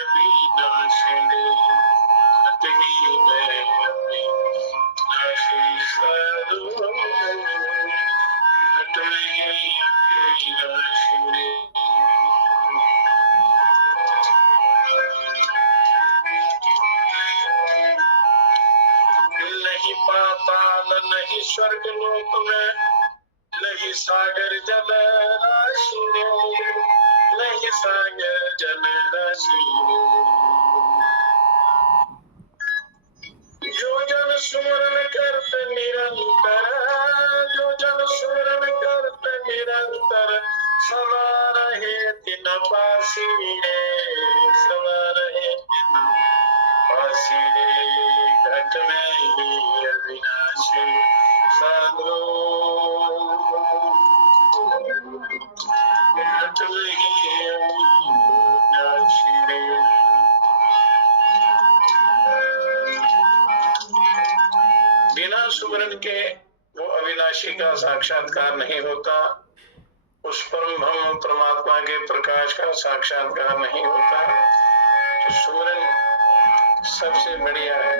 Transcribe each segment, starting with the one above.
अविनाशिने घट ही में अविनाशी साधु घट ही अविनाशिने नहीं पाताल नहीं स्वर्ग लोक में नहीं सागर जल राशि नहीं सागर जल राशि जो जन सुमरन करते निरंतर जो जन सुमरन करते निरंतर सदा रहे दिन पासी सदा रहे दिन पासी घट में ही अविनाशी साधु घट में ही अविनाशी बिना सुमरन के वो अविनाशी का साक्षात्कार नहीं होता, उस परम परमात्मा के प्रकाश का साक्षात्कार नहीं होता। तो सुमरन सबसे बढ़िया है।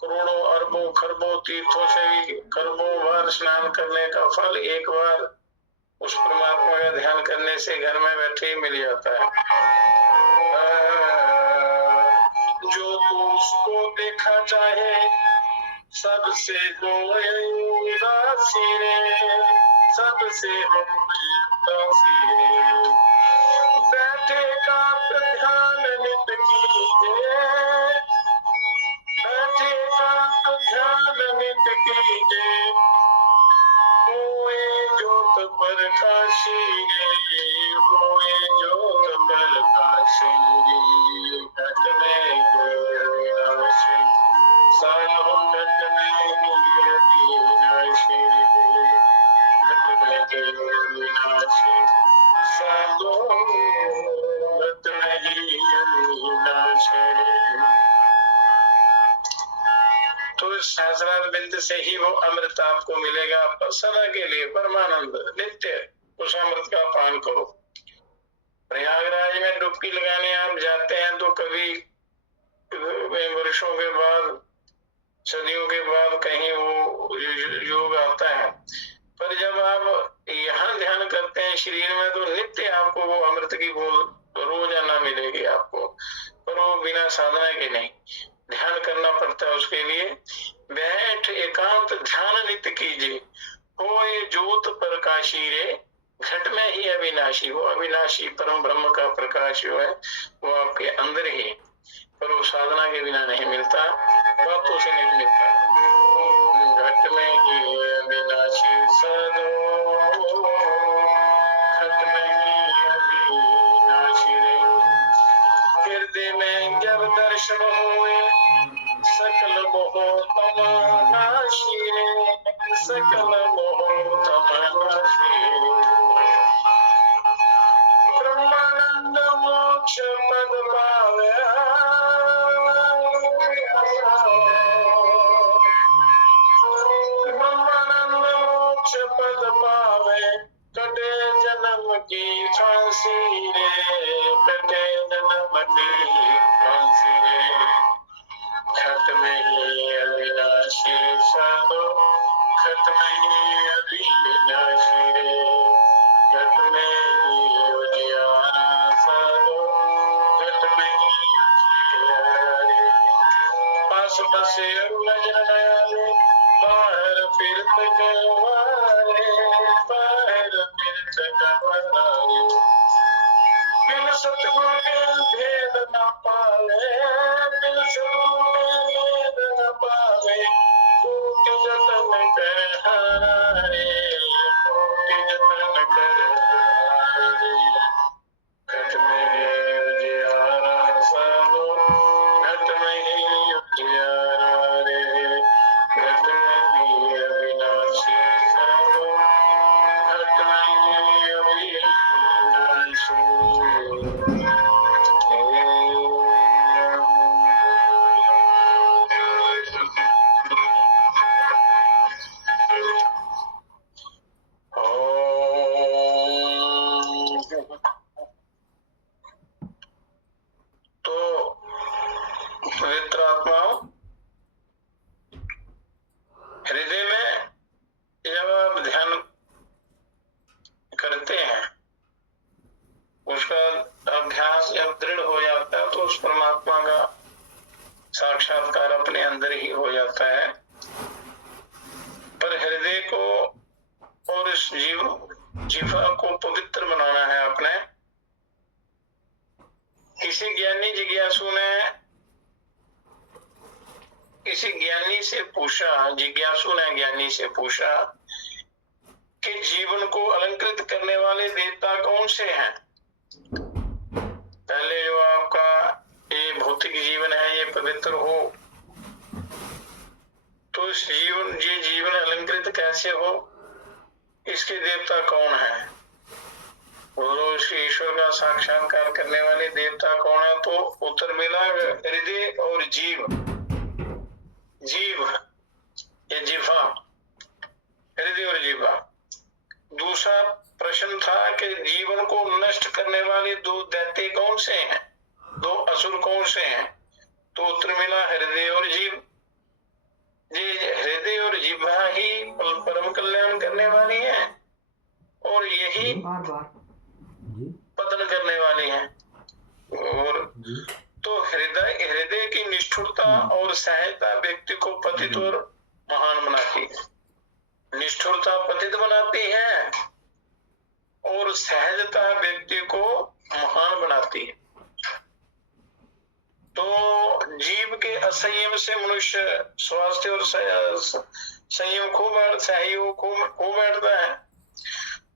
करोड़ों अरबों खरबों तीर्थों से भी खरबों बार स्नान करने का फल एक बार उस परमात्मा का ध्यान करने से घर में बैठे ही मिल जाता है। जो तू उसको देखा चाहे सबसे हो उदासी रे सबसे हो उदासी रे बैठे का ध्यान नित कीजिए बैठे का ध्यान नित कीजिए होए ज्योत प्रकाशी रे होए ज्योत प्रकाशी रे घट में अविनाशी साधु घट में अविनाशी घट में अविनाशी साधु घट में अविनाशी। तो इस सहस्रार बिंद से ही वो अमृत आपको मिलेगा सदा के लिए परमानंद नित्य। उस अमृत का पान करो। प्रयागराज में डुबकी लगाने आप जाते हैं तो कभी वर्षों के बाद सदियों के बाद कहीं वो योग आता है, पर जब आप यहाँ ध्यान करते हैं शरीर में तो नित्य आपको वो अमृत की बूंद रोजाना मिलेगी आपको, पर वो बिना साधना के नहीं। ध्यान करना पड़ता है उसके लिए। बैठ एकांत ध्यान नित्य कीजिए होए ज्योत प्रकाशी रे घट में ही अविनाशी। वो अविनाशी परम ब्रह्म का प्रकाश जो है वो आपके अंदर ही, पर वो साधना के बिना नहीं मिलता, बातों से नहीं मिलता। घट में ही अविनाशी साधु घट में ही अविनाशी रे हृदय में जब दर्शन हुए सकल मोह तम नाशी रे सकल मोह तम नाशी ब्रह्मानंद मोक्ष पद पावे ब्रह्मानंद मोक्ष पद पावे कटे जन्म की फांसी रे कटे जन्म की फांसी रे घट में ही अविनाशी साधु घट में ही अविनाशी रे घट में ही उजियारा साधु घट में ही उजियारा रे पास बसे नजर आए बाहर फिरत गवारे बाहर फिरत गवारे बिन सतगुरु के भेद न पावे बिन सतगुरु के भेद न पावे कोटि जतन कर हारे कोटि जतन कर हारे घट में उजियारा साधु घट में उजियारा रे घट में अविनाशी साधु घट में अविनाशी। हो जाता है तो उस परमात्मा का साक्षात्कार अपने अंदर ही हो जाता है। पर हृदय को और इस जीवा को पवित्र बनाना है अपने। किसी ज्ञानी जिज्ञासु ने किसी ज्ञानी से पूछा, जिज्ञासु ने ज्ञानी से पूछा कि जीवन को अलंकृत करने वाले देवता कौन से हैं? पहले जो आपका ये भौतिक जीवन है ये पवित्र हो तो ये जीवन अलंकृत कैसे हो? इसके देवता कौन है? बोलो ईश्वर का साक्षात्कार करने वाले देवता कौन है? तो उत्तर मिला हृदय और जीव ये जिह्वा, हृदय और जिह्वा। दूसरा प्रश्न था कि जीवन को नष्ट करने वाले दो दैत्य कौन से हैं, दो असुर कौन से हैं? तो उत्तर मिला हृदय और जीव। ये हृदय और जिह्वा ही परम कल्याण करने वाली है और यही पतन करने वाली है। और तो हृदय की निष्ठुरता और सहजता व्यक्ति को पतित और महान बनाती है। निष्ठुरता पतित बनाती है और सहजता व्यक्ति को महान बनाती है। तो जीव के असंयम से मनुष्य स्वास्थ्य और संयम सहयोग खो बैठता है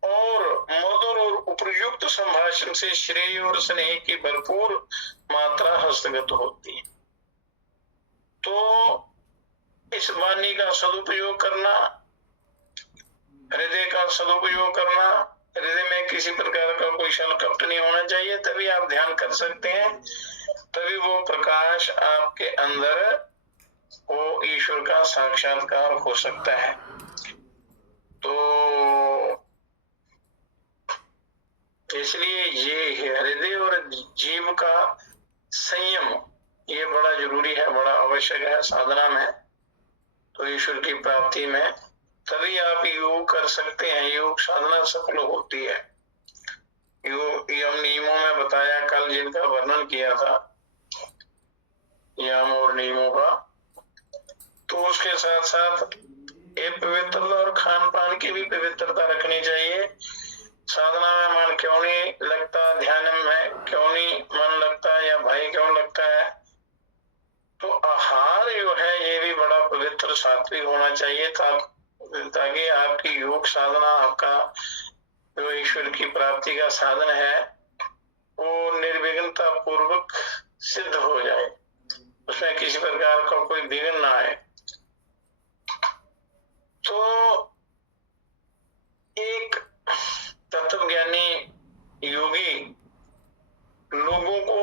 और मधुर और उपयुक्त संभाषण से श्रेय और स्नेह की भरपूर मात्रा हस्तगत होती है। तो इस वाणी का सदुपयोग करना, हृदय का सदुपयोग करना, हृदय में किसी प्रकार का कोई छल कपट नहीं होना चाहिए, तभी आप ध्यान कर सकते हैं, तभी वो प्रकाश आपके अंदर वो ईश्वर का साक्षात्कार हो सकता है। तो इसलिए ये हृदय और जीव का संयम ये बड़ा जरूरी है, बड़ा आवश्यक है साधना में। तो ईश्वर की प्राप्ति में तभी आप योग कर सकते हैं, योग साधना सफल होती है। योग यम नियमों में बताया कल, जिनका वर्णन किया था यम और नियमों का, तो उसके साथ साथ ये पवित्रता और खान पान की भी पवित्रता रखनी चाहिए। साधना में मन क्यों नहीं लगता, ध्यान में क्यों नहीं मन लगता या भाई क्यों लगता है, तो आहार जो है ये भी बड़ा पवित्र सात्विक होना चाहिए ताकि आपकी योग साधना, आपका जो ईश्वर की प्राप्ति का साधन है वो निर्विघ्नता पूर्वक सिद्ध हो जाए, उसमें किसी प्रकार का कोई विघ्न ना आए। तो एक तत्वज्ञानी योगी लोगों को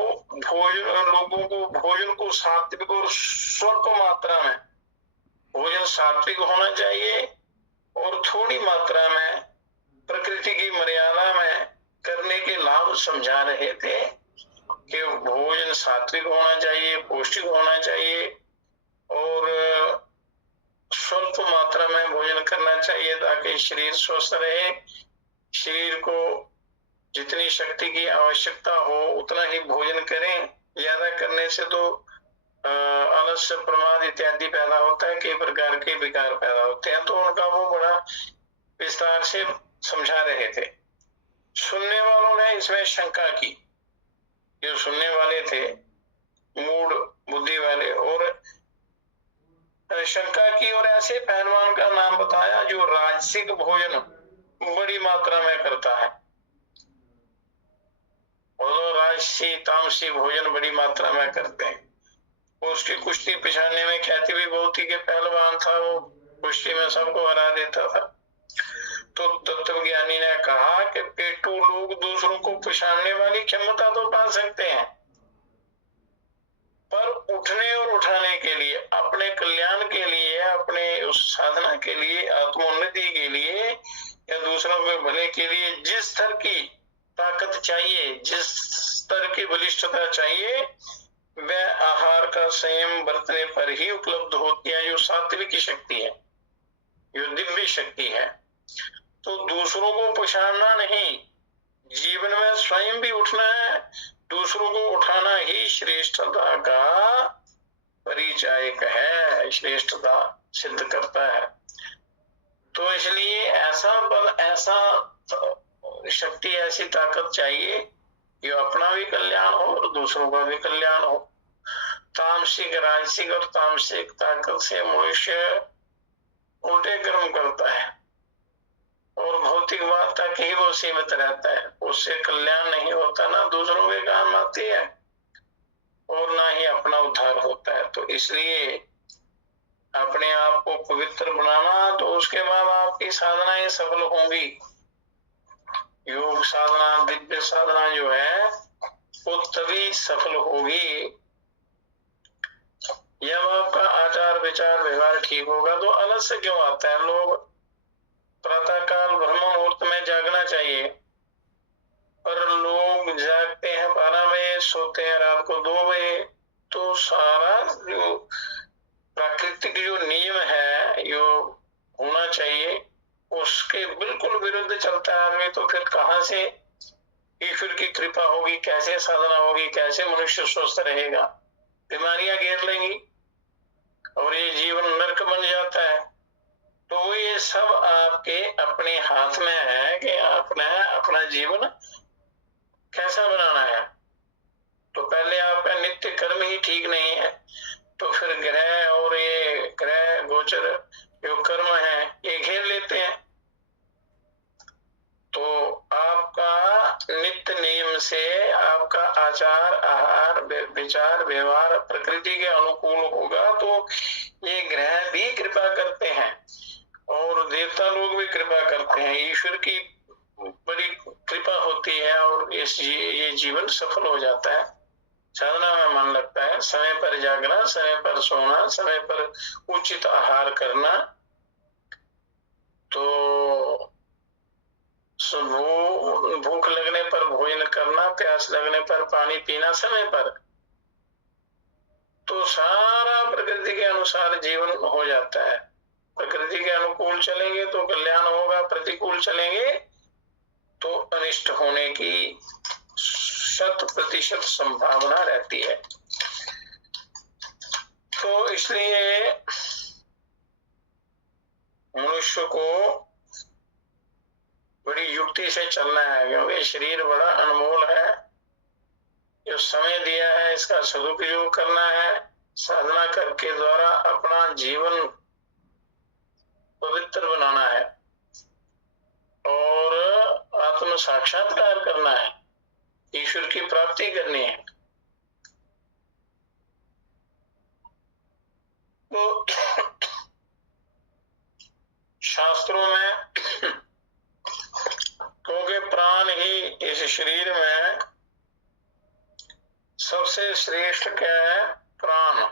भोजन को सात्विक और स्वल्प मात्रा में, भोजन सात्विक होना चाहिए और थोड़ी मात्रा में प्रकृति की मर्यादा में करने के लाभ समझा रहे थे कि भोजन सात्विक होना चाहिए, पौष्टिक होना चाहिए और स्वल्प मात्रा में भोजन करना चाहिए ताकि शरीर स्वस्थ रहे। शरीर को जितनी शक्ति की आवश्यकता हो उतना ही भोजन करें, ज्यादा करने से तो आलस्य, प्रमाद इत्यादि पैदा होता है, कई प्रकार के विकार पैदा होते हैं। तो उनका वो बड़ा विस्तार से समझा रहे थे। सुनने वालों ने इसमें शंका की, जो सुनने वाले थे मूढ़ बुद्धि वाले, और शंका की और ऐसे पहलवान का नाम बताया जो राजसिक भोजन बड़ी मात्रा में करता है। और राजसी तामसी भोजन बड़ी मात्रा में करते हैं। उसकी कुश्ती पिछाड़ने में ख्याति भी बहुत ही, के पहलवान था, वो कुश्ती में सबको हरा देता था। तो तत्वज्ञानी ने कहा कि पेटू लोग दूसरों को पिछाड़ने वाली क्षमता तो पा सकते हैं, पर उठने और उठाने के लिए, अपने कल्याण के लिए, अपने उस साधना के लिए, आत्मोन्नति के लिए या दूसरों के भले के लिए जिस स्तर की ताकत चाहिए, जिस स्तर की बलिष्ठता चाहिए, वह आहार का संयम बरतने पर ही उपलब्ध होती है, जो सात्विक की शक्ति है, जो दिव्य शक्ति है। तो दूसरों को पछाड़ना नहीं, जीवन में स्वयं भी उठना है, दूसरों को उठाना ही श्रेष्ठता का परिचायक है, श्रेष्ठता सिद्ध करता है। तो इसलिए ऐसा बल, ऐसा शक्ति, ऐसी ताकत चाहिए कि अपना भी कल्याण हो और दूसरों का भी कल्याण हो। तामसिक, राजसिक और तामसिक ताकत से मनुष्य उल्टे कर्म करता है और भौतिकवाद तक ही वो सीमित रहता है। उससे कल्याण नहीं होता, ना दूसरों के काम आती है और ना ही अपना उद्धार होता है। तो इसलिए अपने आप को पवित्र बनाना, तो उसके बाद आपकी साधनाएं सफल होंगी। योग साधना, दिव्य साधना जो है वो तभी सफल होगी जब आपका आचार विचार व्यवहार ठीक होगा। तो आलस्य क्यों आता है? लोग प्रातः काल ब्रह्म मुहूर्त में जागना चाहिए, पर लोग जागते हैं 12 बजे, सोते हैं रात को 2 बजे। तो सारा जो प्राकृतिक जो नियम है, जो होना चाहिए, उसके बिल्कुल विरुद्ध चलता है आदमी। तो फिर कहाँ से ईश्वर की कृपा होगी, कैसे साधना होगी, कैसे मनुष्य स्वस्थ रहेगा? बीमारियां घेर लेंगी और ये जीवन नरक बन जाता है। तो ये सब आपके अपने हाथ में है कि आपने अपना जीवन कैसा बनाना है। तो पहले आपका नित्य कर्म ही ठीक नहीं है, तो फिर ग्रह और ये ग्रह गोचर जो कर्म है ये घेर लेते हैं। तो आपका नित्य नियम से आपका आचार, आहार, विचार, व्यवहार प्रकृति के अनुकूल होगा, तो ये ग्रह भी कृपा करते हैं और देवता लोग भी कृपा करते हैं। ईश्वर की बड़ी कृपा होती है और ये जीवन सफल हो जाता है। साधना में मन लगता है, समय पर जागना, समय पर सोना, समय पर उचित आहार करना, तो भूख लगने पर भोजन करना, प्यास लगने पर पानी पीना समय पर, तो सारा प्रकृति के अनुसार जीवन हो जाता है। प्रकृति के अनुकूल चलेंगे तो कल्याण होगा, प्रतिकूल चलेंगे तो अनिष्ट होने की 100% संभावना रहती है। तो इसलिए मनुष्य को बड़ी युक्ति से चलना है, क्योंकि शरीर बड़ा अनमोल है। जो समय दिया है इसका सदुपयोग करना है, साधना करके द्वारा अपना जीवन पवित्र बनाना है और आत्म साक्षात्कार करना है, ईश्वर की प्राप्ति करनी है। तो शास्त्रों में, क्योंकि प्राण ही इस शरीर में सबसे श्रेष्ठ क्या है? प्राण,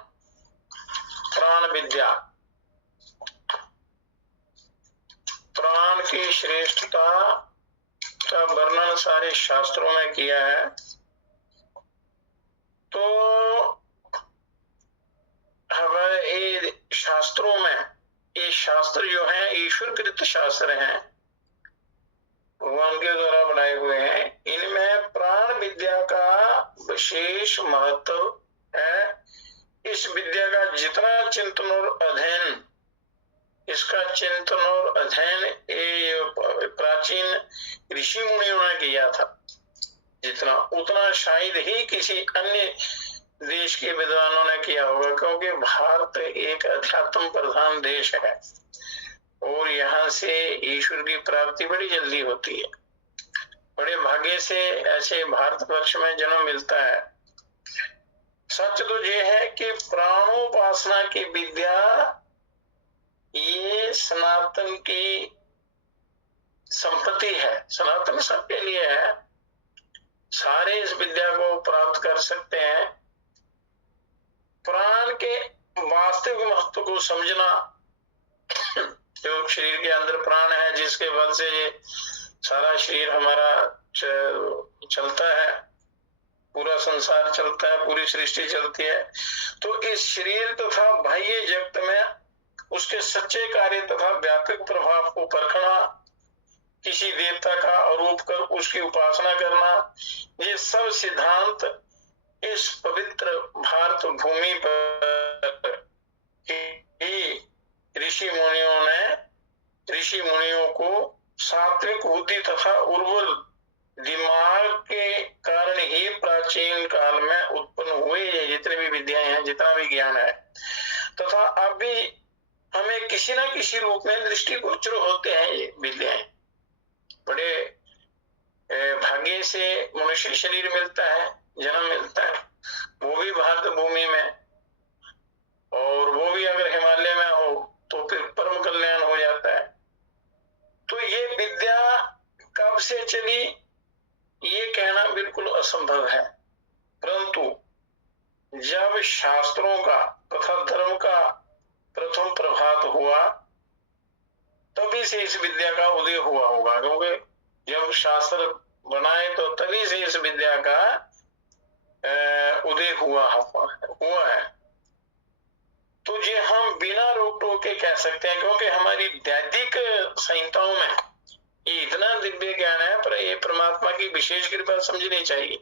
प्राण विद्या। प्राण की श्रेष्ठता का वर्णन सारे शास्त्रों में किया है। तो हमारे शास्त्रों में, ये शास्त्र जो हैं ईश्वरकृत शास्त्र हैं, भगवान के द्वारा बनाए हुए हैं। इनमें प्राण विद्या का विशेष महत्व है। इस विद्या का जितना चिंतन और अध्ययन, इसका चिंतन और अध्ययन ये प्राचीन ऋषि मुनियों ने किया था, जितना उतना शायद ही किसी अन्य देश के विद्वानों ने किया होगा, क्योंकि भारत एक अध्यात्म प्रधान देश है और यहाँ से ईश्वर की प्राप्ति बड़ी जल्दी होती है। बड़े भाग्य से ऐसे भारतवर्ष में जन्म मिलता है। सच तो ये है कि प्राणोपासना की विद्या ये सनातन की संपत्ति है, सनातन सबके लिए है। सारे इस विद्या को प्राप्त कर सकते हैं। प्राण के वास्तविक महत्व को समझना, जो शरीर के अंदर प्राण है जिसके बल से ये सारा शरीर हमारा चलता है, पूरा संसार चलता है, पूरी सृष्टि चलती है। तो इस शरीर तथा बाह्य जगत में उसके सच्चे कार्य तथा व्यापक प्रभाव को परखना किसी देवता का आरोप कर उसकी उपासना करना, ये सब सिद्धांत इस पवित्र भारत भूमि पर ऋषि मुनियों को सात्विक बुद्धि तथा उर्वर दिमाग के कारण ही प्राचीन काल में उत्पन्न हुए ये जितने भी विद्याएं हैं, जितना भी ज्ञान है, तथा अब भी हमें किसी न किसी रूप में दृष्टिगोचर होते हैं ये विद्याएं। बड़े भाग्य से मनुष्य शरीर मिलता है, जन्म मिलता है, वो भी भारत भूमि में, और वो भी अगर हिमालय में हो तो फिर परम कल्याण हो जाता है। तो ये विद्या कब से चली ये कहना बिल्कुल असंभव है, परंतु जब शास्त्रों का तथा धर्म का प्रथम प्रभात हुआ तभी से इस विद्या का उदय हुआ होगा, क्योंकि जब शास्त्र बनाए तो तभी से इस विद्या का उदय हुआ है। तो ये हम बिना रोक टोक के कह सकते हैं, क्योंकि हमारी वैदिक संहिताओं में ये इतना दिव्य ज्ञान है, पर ये परमात्मा की विशेष कृपा समझनी चाहिए।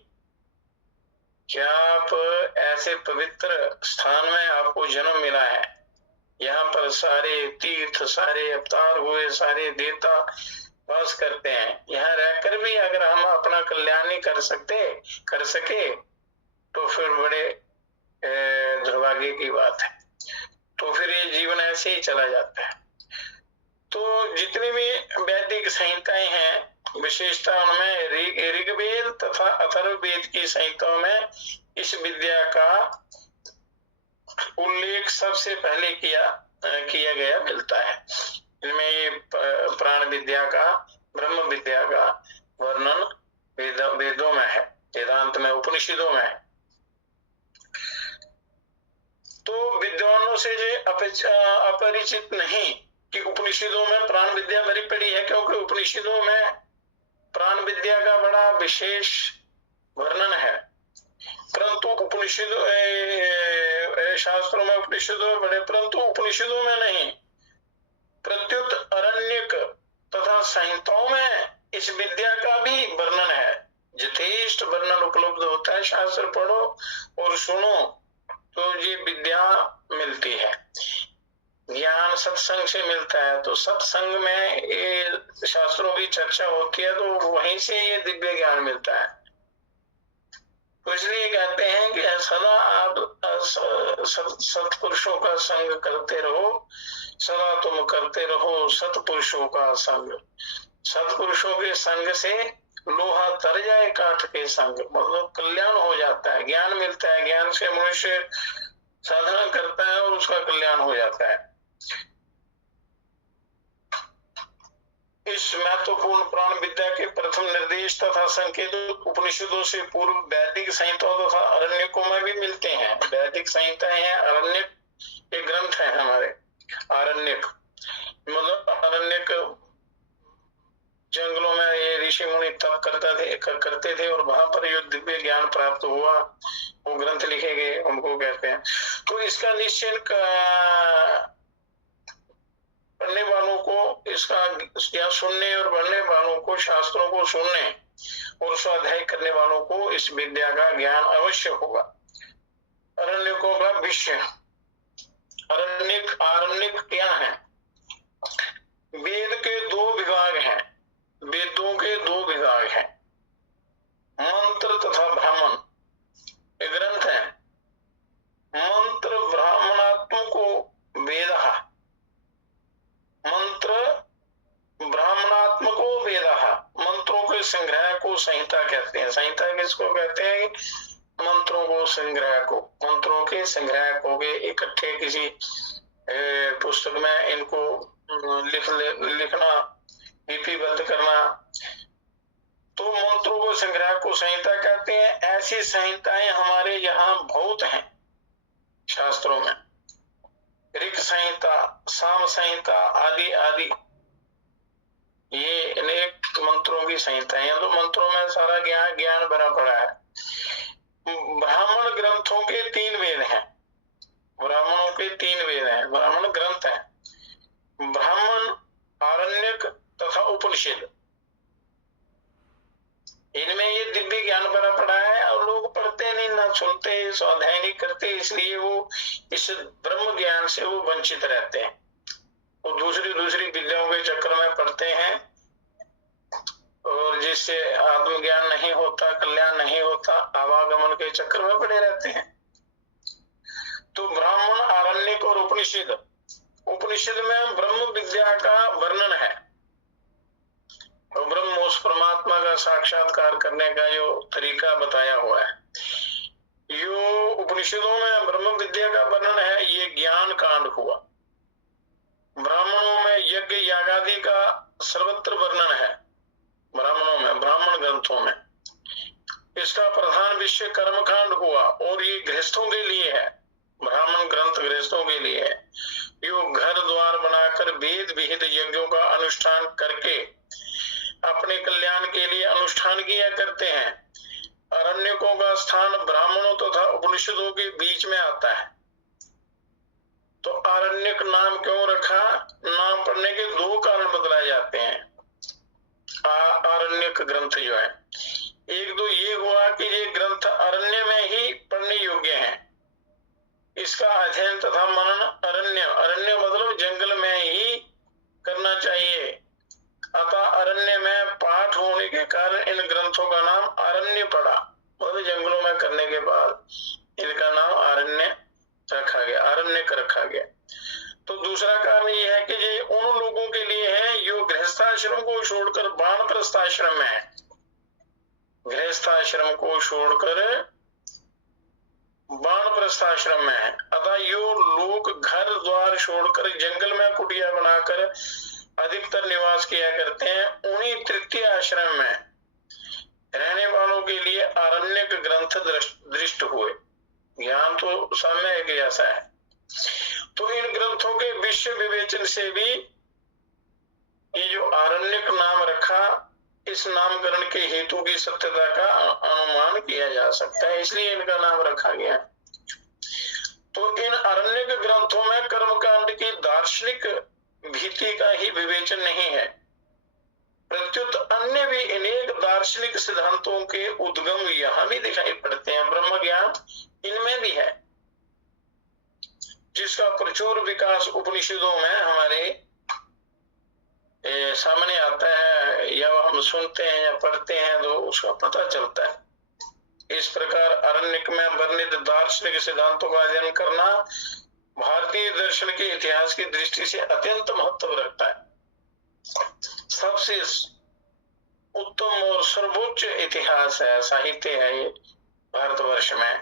क्या आप ऐसे पवित्र स्थान में आपको जन्म मिला है, यहाँ पर सारे तीर्थ, सारे अवतार हुए, सारे देवता वास करते हैं, यहाँ रहकर भी अगर हम अपना कल्याण नहीं कर सके तो फिर बड़े दुर्भाग्य की बात है। तो फिर ये जीवन ऐसे ही चला जाता है। तो जितनी भी वैदिक संहिताएं हैं, विशेषता उनमें ऋग्वेद तथा अथर्ववेद की संहिताओं में इस विद्या का उल्लेख सबसे पहले किया गया मिलता है। इनमें ये प्राण विद्या का, ब्रह्म विद्या का वर्णन वेदों में है, वेदांत में, उपनिषदों में है। तो विद्वानों से ये अपरिचित नहीं कि उपनिषदों में प्राण विद्या भरी पड़ी है, क्योंकि उपनिषदों में प्राण विद्या का बड़ा विशेष वर्णन है, परंतु शास्त्रों में, उपनिषदों में बड़े, परंतु उपनिषदों में नहीं। प्रत्युत अरण्यक तथा संहिताओं में इस विद्या का भी वर्णन है, यथेष्ट वर्णन उपलब्ध होता है। शास्त्र पढ़ो और सुनो तो ये विद्या मिलती है। ज्ञान सत्संग से मिलता है, तो सत्संग में ये शास्त्रों की चर्चा होती है, तो वहीं से ये दिव्य ज्ञान मिलता है। तो इसलिए कहते हैं कि सदा आप सत्पुरुषों का संग करते रहो, सदा तुम करते रहो सत्पुरुषों का संग। सत्पुरुषों के संग से लोहा तर जाए काठ के संग, मतलब कल्याण हो जाता है, ज्ञान मिलता है, ज्ञान से मनुष्य साधना करता है और उसका कल्याण हो जाता है। इस महत्वपूर्ण प्राण विद्या के प्रथम निर्देश तथा संकेत उपनिषदों से पूर्व वैदिक संहिताओं तथा अरण्यकों में भी मिलते हैं। वैदिक संहिताएं हैं, अरण्यक ये ग्रंथ है हमारे। अरण्यक मतलब अरण्यक जंगलों में ये ऋषि मुनि तप करते थे और वहां पर जो दिव्य ज्ञान प्राप्त हुआ वो ग्रंथ लिखे गए, उनको कहते हैं। तो इसका निश्चय पढ़ने वालों को, इसका या सुनने और पढ़ने वालों को, शास्त्रों को सुनने और स्वाध्याय करने वालों को इस विद्या का ज्ञान अवश्य होगा। अरण्यकों का विषय, आरण्यक क्या है? वेद के दो विभाग हैं, वेदों के दो विभाग हैं, मंत्र तथा ब्राह्मण। ये ग्रंथ है। मंत्र ब्राह्मणात्मको वेदः, मंत्र ब्राह्मणात्मको वेदः, मंत्रों के संग्रह को संहिता कहते हैं। संहिता किसको कहते हैं? मंत्रों को संग्रह को, मंत्रों के संग्रह को के इकट्ठे किसी पुस्तक में इनको लिखना, लिपिबद्ध करना, तो मंत्रों को संग्रह को संहिता कहते हैं। ऐसी संहिताएं हमारे यहाँ बहुत हैं शास्त्रों में। ऋक संहिता, साम संहिता आदि आदि, ये अनेक मंत्रों की संहिताएं हैं। तो मंत्रों में सारा ज्ञान भरा पड़ा है। ब्राह्मण ग्रंथों के 3 वेद हैं, ब्राह्मणों के 3 वेद हैं, ब्राह्मण ग्रंथ हैं। ब्राह्मण, आरण्यक तथा उपनिषद। बात सुनते, स्वाध्याय नहीं करते, इसलिए वो इस ब्रह्म ज्ञान से वो वंचित रहते हैं। वो दूसरी विद्याओं के चक्कर में पड़ते हैं और जिससे आत्मज्ञान नहीं होता, कल्याण नहीं होता, आवागमन के चक्कर में पड़े रहते हैं। तो ब्राह्मण, आरण्यक और उपनिषद में ब्रह्म विद्या का वर्णन है और ब्रह्म उस परमात्मा का साक्षात्कार करने का जो तरीका बताया हुआ है। यो उपनिषदों में ब्रह्म विद्या का वर्णन है, ये ज्ञान कांड हुआ। ब्राह्मणों में यज्ञ यागादि का सर्वत्र वर्णन है, ब्राह्मणों में, ब्राह्मण ग्रंथों में। इसका प्रधान विषय कर्मकांड हुआ और ये गृहस्थों के लिए है, ब्राह्मण ग्रंथ गृहस्थों के लिए है। यो घर द्वार बनाकर वेद विहित यज्ञों का अनुष्ठान करके अपने कल्याण के लिए अनुष्ठान किया करते हैं। अरण्यकों का स्थान ब्राह्मणों तथा उपनिषदों के बीच में आता है। तो आरण्यक नाम क्यों रखा? नाम पढ़ने के दो कारण बतलाए जाते हैं। आरण्यक ग्रंथ जो है, एक तो ये हुआ कि ये ग्रंथ अरण्य में ही पढ़ने योग्य है। इसका अध्ययन तथा मनन अरण्य मतलब जंगल में ही करना चाहिए। अतः अरण्य में पाठ होने के कारण इन ग्रंथों का नाम अरण्य पड़ा, मतलब जंगलों में करने के बाद इनका नाम आरण्य रखा गया, आरण्यक रखा गया। तो दूसरा कारण यह है कि ये उन लोगों के लिए है जो गृहस्थाश्रम को छोड़कर वानप्रस्थाश्रम में है। गृहस्थाश्रम को छोड़कर वानप्रस्थाश्रम में है। अतः यो लोग घर द्वार छोड़कर जंगल में कुटिया बनाकर अधिकतर निवास किया करते हैं, उन्हीं तृतीय आश्रम में रहने वालों के लिए आरण्यक ग्रंथ दृष्ट हुए। ज्ञान तो सामने एक जैसा है। तो इन ग्रंथों के विषय विवेचन से भी ये जो आरण्यक नाम रखा, इस नामकरण के हेतु की सत्यता का अनुमान किया जा सकता है, इसलिए इनका नाम रखा गया। तो इन अरण्यक ग्रंथों में कर्मकांड की दार्शनिक भीति का ही विवेचन नहीं है, प्रत्युत अन्य भी अनेक दार्शनिक सिद्धांतों के उद्गम यहाँ भी दिखाई पड़ते हैं। ब्रह्म ज्ञान इनमें भी है, जिसका प्रचुर विकास उपनिषदों में हमारे सामने आता है, या हम सुनते हैं या पढ़ते हैं तो उसका पता चलता है। इस प्रकार अरण्यक में वर्णित दार्शनिक सिद्धांतों का अध्ययन करना भारतीय दर्शन के इतिहास की दृष्टि से अत्यंत महत्व रखता है। सबसे उत्तम और सर्वोच्च इतिहास है, साहित्य है ये भारतवर्ष में।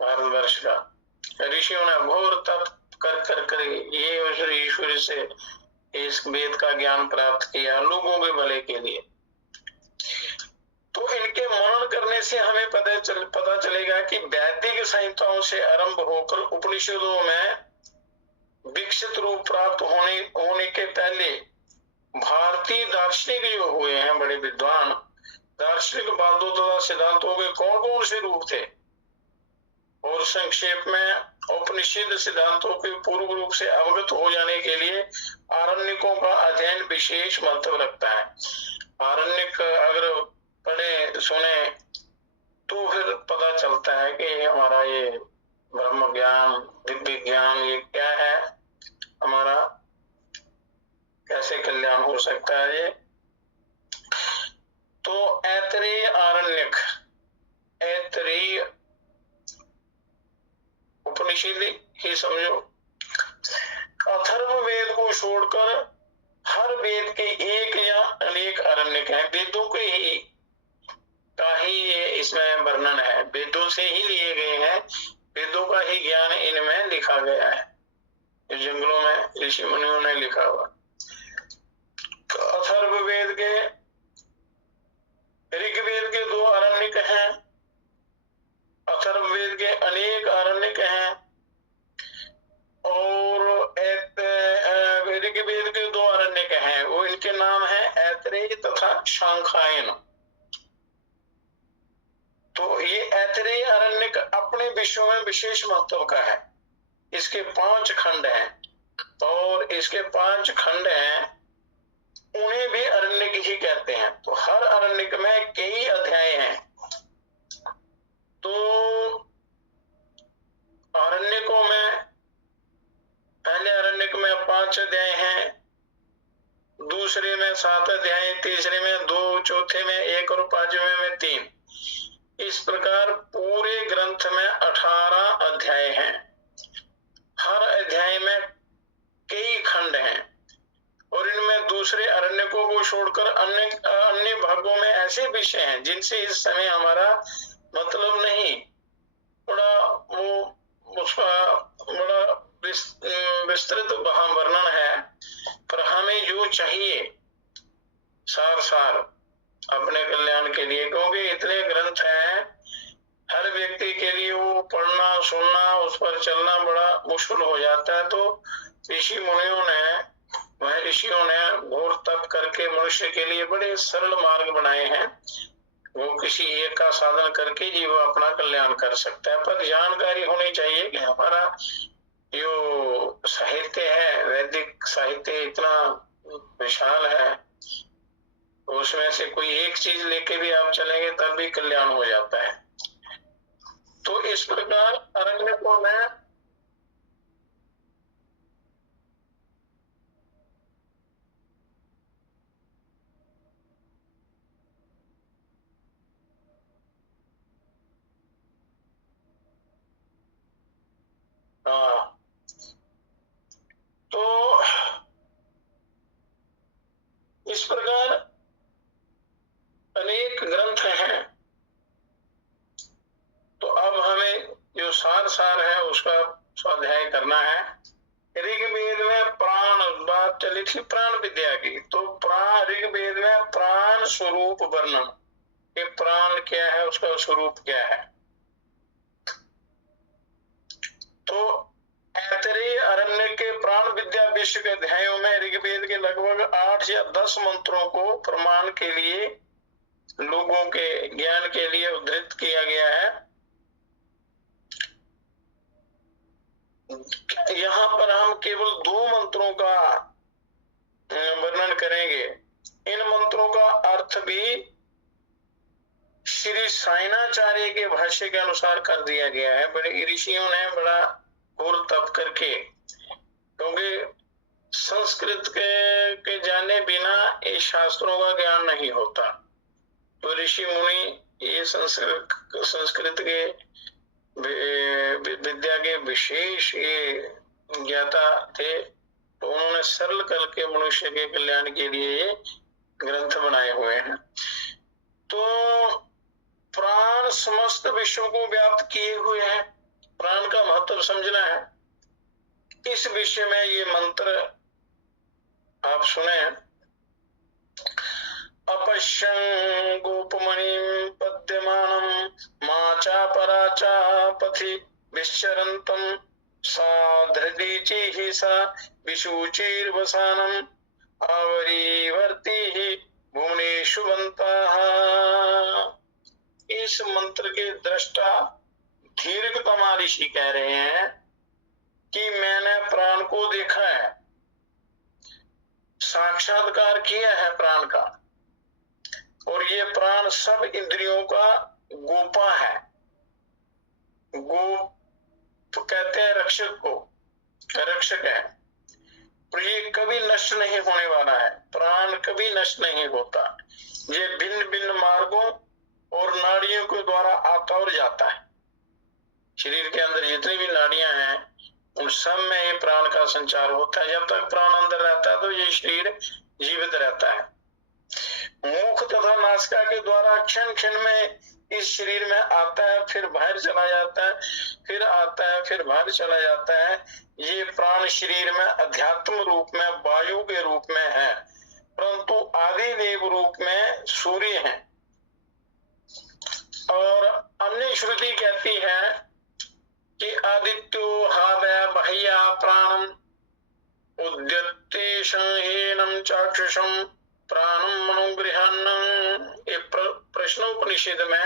भारतवर्ष का ऋषियों ने घोर तप कर ये ईश्वर से इस वेद का ज्ञान प्राप्त किया लोगों के भले के लिए। तो इनके मनन करने से हमें पता चलेगा कि वैदिक संहिताओं से आरंभ होकर उपनिषदों में विकसित रूप प्राप्त होने के पहले भारतीय दार्शनिक जो हुए हैं, बड़े विद्वान दार्शनिक वादों तथा सिद्धांतों के कौन कौन से रूप थे, और संक्षेप में उपनिषद सिद्धांतों के पूर्ण रूप से अवगत हो जाने के लिए आरण्यकों का अध्ययन विशेष महत्व रखता है। आरण्यक अगर पढ़े सुने तो फिर पता चलता है कि हमारा ये ब्रह्म ज्ञान, दिव्य ज्ञान, ये क्या है, हमारा कैसे कल्याण हो सकता है। ये तो ऐतरेय आरण्यक, ऐतरेय उपनिषद ही समझो। अथर्व वेद को छोड़कर हर वेद के एक या अनेक आरण्यक हैं। वेदों के ही का ही ये इसमें वर्णन है, वेदों से ही लिए गए हैं, वेदों का ही ज्ञान इनमें लिखा गया है, जो जंगलों में ऋषि मुनियों ने लिखा हुआ। अथर्व वेद के, ऋग्वेद के 2 आरण्यक हैं, अथर्ववेद के अनेक आरण्यक हैं, और ऋग्वेद के 2 आरण्यक हैं, वो इनके नाम है ऐतरेय तथा शांखायन। तो ये ऐतरेय आरण्यक अपने विषयों में विशेष महत्व का है। इसके 5 खंड हैं, और इसके 5 खंड हैं, उन्हें भी अरण्यक ही कहते हैं। तो हर अरण्यक में कई अध्याय हैं, तो आरण्यकों में, पहले आरण्यक में 5 अध्याय हैं, दूसरे में 7 अध्याय, तीसरे में 2, चौथे में 1 और 5वें में 3। इस प्रकार पूरे ग्रंथ में 18 अध्याय हैं। हर अध्याय में कई खंड हैं और इनमें दूसरे अरण्यकों को छोड़कर अन्य भागों में ऐसे विषय हैं जिनसे इस समय हमारा मतलब नहीं। बड़ा वो उसका बड़ा विस्तृत वर्णन है, पर हमें जो चाहिए सार अपने कल्याण के लिए, क्योंकि इतने ग्रंथ हैं, हर व्यक्ति के लिए वो पढ़ना सुनना उस पर चलना बड़ा मुश्किल हो जाता है। तो ऋषि मुनियों ने, महर्षियों ने घोर तप करके मनुष्य के लिए बड़े सरल मार्ग बनाए हैं। वो किसी एक का साधन करके जीव अपना कल्याण कर सकता है, पर जानकारी होनी चाहिए कि हमारा जो साहित्य है, वैदिक साहित्य इतना विशाल है, उसमें से कोई एक चीज लेके भी आप चलेंगे तब भी कल्याण हो जाता है। तो इस प्रकार अरण्यकों में तो इस प्रकार अनेक ग्रंथ हैं। तो अब हमें जो सार है उसका स्वाध्याय करना है। ऋग्वेद में प्राण, बात चली थी प्राण विद्या की, तो ऋग्वेद में प्राण स्वरूप वर्णन, ये प्राण क्या है, उसका स्वरूप क्या है। तो ऐतरेय अरण्य के प्राण विद्या विश्व के अध्यायों में ऋग्वेद के लगभग 8 या 10 मंत्रों को प्रमाण के लिए, लोगों के ज्ञान के लिए उद्धृत किया गया है। यहाँ पर हम केवल 2 मंत्रों का वर्णन करेंगे। इन मंत्रों का अर्थ भी श्री साइनाचार्य के भाष्य के अनुसार कर दिया गया है। बड़े ऋषियों ने बड़ा घोर तप करके, क्योंकि संस्कृत के जाने बिना ये शास्त्रों का ज्ञान नहीं होता। तो ऋषि मुनि ये संस्कृत के विद्या के विशेष ये ज्ञाता थे, तो उन्होंने सरल करके मनुष्य के कल्याण के लिए ये ग्रंथ बनाए हुए हैं। तो प्राण समस्त विश्व को व्याप्त किए हुए हैं, प्राण का महत्व समझना है। इस विषय में ये मंत्र आप सुने। अपश्यं गोपमणिं पद्यमानं माचा पराचा पथि विश्चरन्तं साधृदीचिः सा विशुचिर्वसानं आवरीवर्तिः भुवनेषु बन्ताः। इस मंत्र के दृष्टा दीर्घतमा ऋषि कह रहे हैं कि मैंने प्राण को देखा है, साक्षात्कार किया है प्राण का, और ये प्राण सब इंद्रियों का गोपा है। गोप तो कहते हैं रक्षक को, रक्षक है, और ये कभी नष्ट नहीं होने वाला है। प्राण कभी नष्ट नहीं होता, ये भिन्न भिन्न मार्गों और नाड़ियों के द्वारा आता और जाता है। शरीर के अंदर जितनी भी नाड़ियां हैं उन सब में ये प्राण का संचार होता है। जब तक प्राण अंदर रहता है तो ये शरीर जीवित रहता है। मुख तथा नासिका के द्वारा क्षण क्षण में इस शरीर में आता है, फिर बाहर चला जाता है, फिर आता है, फिर बाहर चला जाता है। ये प्राण शरीर में अध्यात्म रूप में वायु के रूप में है, परंतु आदि देव रूप में सूर्य है। और अन्य श्रुति कहती है कि आदित्यो हावय बाह्या प्राणम उद्यते संहेनम चाक्षुषम प्राणम मनोगृहान्नम। ये प्रश्नोपनिषद में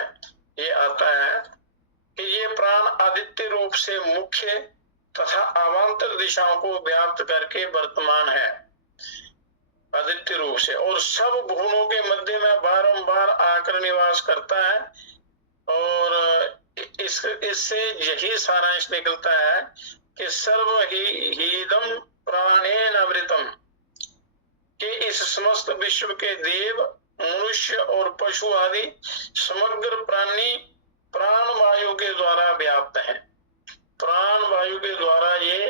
ये आता है कि ये प्राण आदित्य रूप से मुख्य तथा अवान्तर दिशाओं को व्याप्त करके वर्तमान है, आदित्य रूप से, और सब भुवनों के मध्य में बारंबार आकर निवास करता है। और इससे यही सारांश निकलता है कि सर्व हीदम प्राणेन अमृतम, कि इस समस्त विश्व के देव, मनुष्य और पशु आदि समग्र प्राणी प्राण वायु के द्वारा व्याप्त है। प्राण वायु के द्वारा ये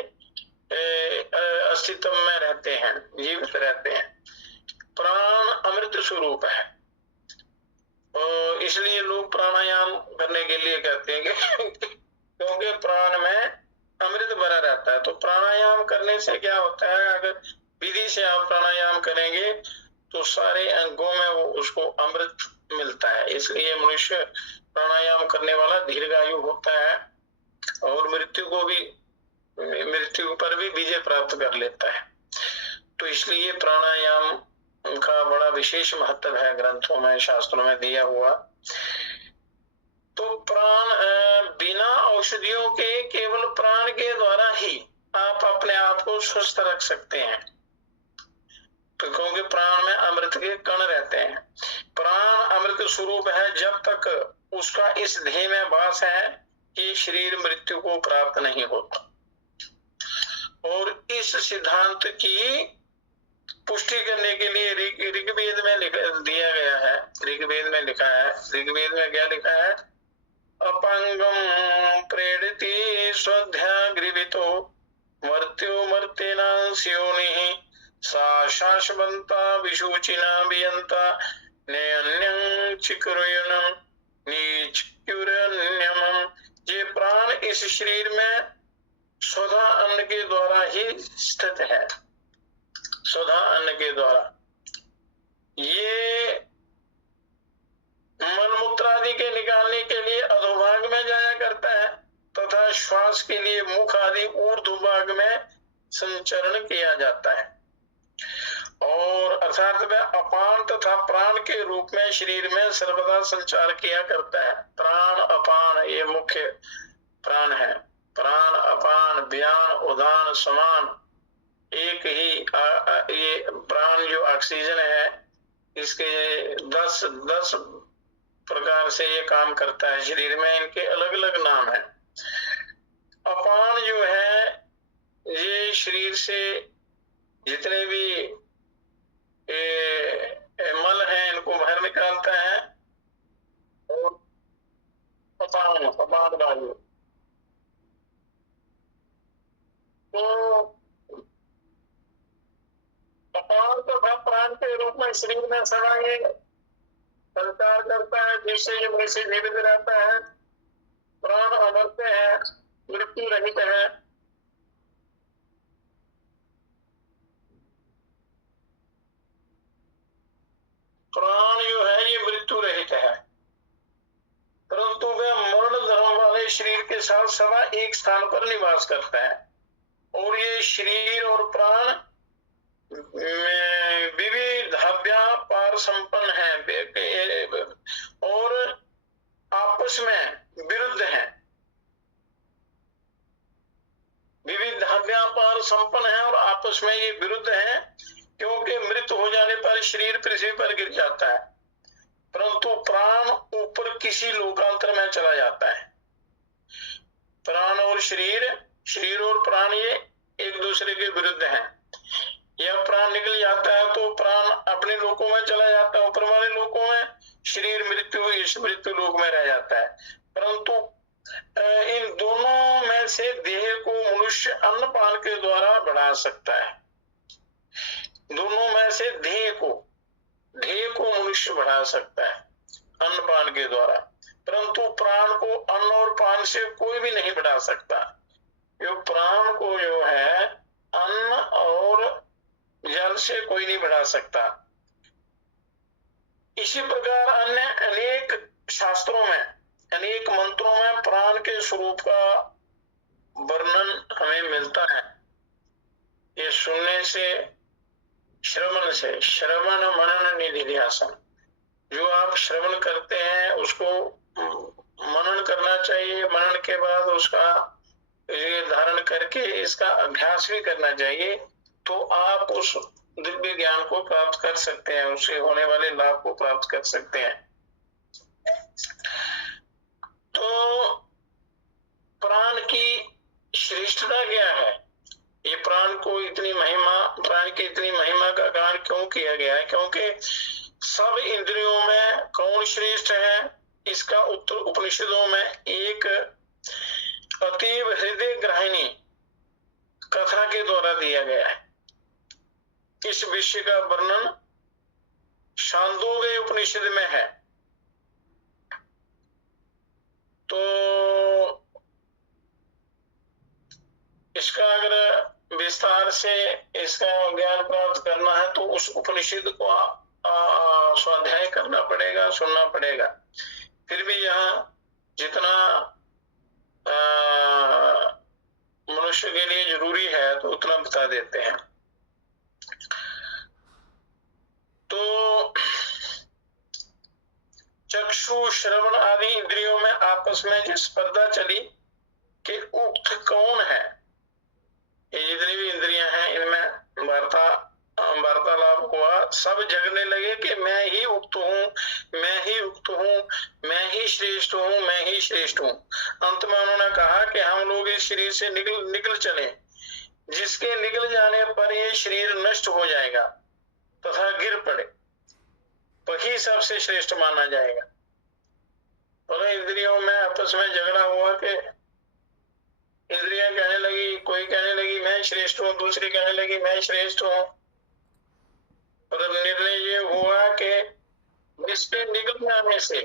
अस्तित्व में रहते हैं, जीवित रहते हैं। प्राण अमृत स्वरूप है, और इसलिए लोग प्राणायाम करने के लिए कहते हैं कि क्योंकि प्राण में अमृत भरा रहता है। तो प्राणायाम करने से क्या होता है, अगर विधि से आप प्राणायाम करेंगे तो सारे अंगों में वो उसको अमृत मिलता है। इसलिए मनुष्य प्राणायाम करने वाला दीर्घायु होता है और मृत्यु पर भी विजय प्राप्त कर लेता है। तो इसलिए प्राणायाम का बड़ा विशेष महत्व है, ग्रंथों में, शास्त्रों में दिया हुआ। तो प्राण बिना औषधियों के केवल प्राण के द्वारा ही आप अपने आप को स्वस्थ रख सकते हैं, तो क्योंकि प्राण में अमृत के कण रहते हैं। प्राण अमृत स्वरूप है जब तक उसका इस देह में वास है कि शरीर मृत्यु को प्राप्त नहीं होता। और इस सिद्धांत की पुष्टि करने के लिए ऋग्वेद में दिया गया है। ऋग्वेद में लिखा है, ऋग्वेद में क्या लिखा है, अपंगम प्रेरिति स्वध्याग्रीवितो मर्त्यो मर्तेनांस्योनिः सा शाश्वन्ता विशुचिना वियन्ता नेयन्यं चिकुरुयनं नीचकुरन्यमं। ये प्राण इस शरीर में स्वधा अन्न के द्वारा ही स्थित है, स्वधा अन्न के द्वारा। ये मलमूत्र आदि के निकालने के लिए अधोभाग में जाया करता है तथा श्वास के लिए मुख आदि ऊर्ध्वभाग में संचरण किया जाता है। और अर्थात वह अपान तथा प्राण के रूप में शरीर में सर्वदा संचार किया करता है। प्राण अपान ये मुख्य प्राण है। प्राण अपान व्यान उदान समान एक ही ये प्राण जो ऑक्सीजन है, इसके 10 प्रकार से ये काम करता है शरीर में। इनके अलग अलग नाम है। अपान जो है ये शरीर से जितने भी मल हैं इनको बाहर निकालता है। और अपान वायु, तो अपान तथा प्राण के रूप में शरीर में सदा ये संचार करता है, जिससे ये मनुष्य जीवित रहता है। प्राण अमर्त्य है, मृत्यु रहित है। प्राण जो है ये मृत्यु रहित है, परंतु वह मरण धर्म वाले शरीर के साथ सदा एक स्थान पर निवास करता है। और ये शरीर और प्राण विविधाव्यापार संपन्न है और आपस में विरुद्ध है। विविधाव्यापार संपन्न है और आपस में ये विरुद्ध है, क्योंकि मृत हो जाने पर शरीर पृथ्वी पर गिर जाता है, परंतु प्राण ऊपर किसी लोकांतर में चला जाता है। प्राण और शरीर और प्राण ये एक दूसरे के विरुद्ध हैं। यह प्राण निकल जाता है तो प्राण अपने लोकों में चला जाता है, ऊपर वाले लोकों में। शरीर मृत्यु लोक में रह जाता है। परंतु इन दोनों में से देह को मनुष्य अन्नपान के द्वारा बढ़ा सकता है। दोनों में से देह को मनुष्य बढ़ा सकता है अन्नपान के द्वारा, परंतु प्राण को अन्न और पान से कोई भी नहीं बढ़ा सकता। जो प्राण को जो है अन्न और जल से कोई नहीं बढ़ा सकता। इसी प्रकार अन्य अनेक शास्त्रों में, अनेक मंत्रों में प्राण के स्वरूप का वर्णन हमें मिलता है। ये सुनने से, श्रवण मनन निधिध्यासन, जो आप श्रवण करते हैं उसको मनन करना चाहिए। मनन के बाद उसका ये धारण करके इसका अभ्यास भी करना चाहिए, तो आप उस दिव्य ज्ञान को प्राप्त कर सकते हैं, उससे होने वाले लाभ को प्राप्त कर सकते हैं। तो प्राण की श्रेष्ठता क्या है, ये प्राण की इतनी महिमा का गान क्यों किया गया है? क्योंकि सब इंद्रियों में कौन श्रेष्ठ है, इसका उत्तर उपनिषदों में एक अतीव हृदय ग्राहिणी कथा के द्वारा दिया गया है। इस विषय का वर्णन छांदोग्य उपनिषद में है। तो इसका अगर विस्तार से इसका ज्ञान प्राप्त करना है तो उस उपनिषद को स्वाध्याय करना पड़ेगा, सुनना पड़ेगा। फिर भी यहाँ जितना मनुष्य के लिए जरूरी है तो उतना बता देते हैं। तो चक्षु श्रवण आदि इंद्रियों में आपस में जो स्पर्धा चली कि उक्त कौन है, ये जितनी भी इंद्रियां हैं इनमें वार्तालाप हुआ, सब जगने लगे कि मैं ही उक्त हूँ, मैं ही उक्त हूँ, मैं ही श्रेष्ठ हूँ, मैं ही श्रेष्ठ हूँ। अंत में उन्होंने कहा कि हम लोग इस शरीर से निकल चले, जिसके निकल जाने पर ये शरीर नष्ट हो जाएगा तथा गिर पड़े, वही सबसे श्रेष्ठ माना जाएगा। और इंद्रियों में आपस में झगड़ा हुआ कि इंद्रियां कहने लगी, कोई कहने लगी मैं श्रेष्ठ हूँ, दूसरी कहने लगी मैं श्रेष्ठ हूँ। और निर्णय ये हुआ कि जिसके निकल जाने से,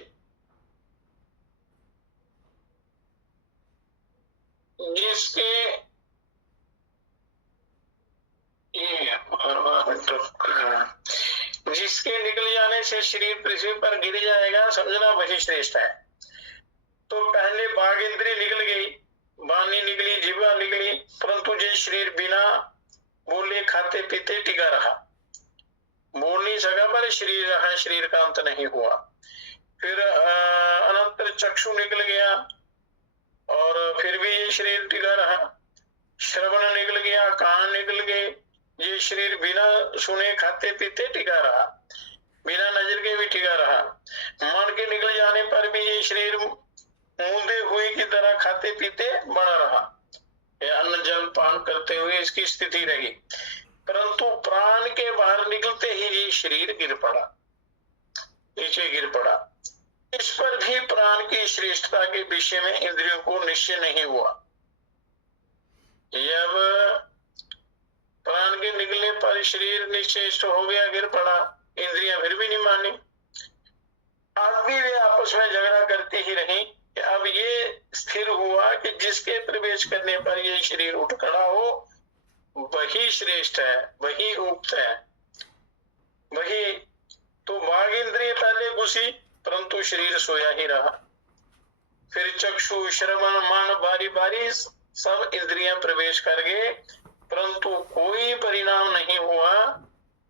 जिसके निकल जाने से शरीर पृथ्वी पर गिर जाएगा, समझना वही श्रेष्ठ है। तो पहले बाघ इंद्रिय निकल गई, वाणी निकली, जीवा निकली, परंतु जो शरीर बिना बोले खाते पीते टिका रहा, बोल नहीं सका पर शरीर रहा, शरीर का अंत नहीं हुआ। फिर अनंतर चक्षु निकल गया और फिर भी ये शरीर टिका रहा। श्रवण निकल गया, कान निकल गए, ये शरीर बिना सुने खाते पीते टिका रहा, बिना नजर के भी टिका रहा। मन के निकल जाने पर भी ये शरीर मूंदे हुए की तरह खाते पीते बना रहा, अन्न जल पान करते हुए इसकी स्थिति रही। परंतु प्राण के बाहर निकलते ही ये शरीर गिर पड़ा, नीचे गिर पड़ा। इस पर भी प्राण की श्रेष्ठता के विषय में इंद्रियों को निश्चय नहीं हुआ। जब प्राण के निकलने पर शरीर निश्चेष्ट हो गया, गिर पड़ा, इंद्रियां फिर भी नहीं मानी। अब भी वे आपस में झगड़ा करती ही रही। अब ये स्थिर हुआ कि जिसके प्रवेश करने पर ये शरीर उठ खड़ा हो वही श्रेष्ठ है, वही उक्त है, वही। तो बाघ इंद्रिय पहले घुसी परंतु शरीर सोया ही रहा। फिर चक्षु श्रवण मन बारी बारी सब इंद्रियां प्रवेश कर गए, परंतु कोई परिणाम नहीं हुआ,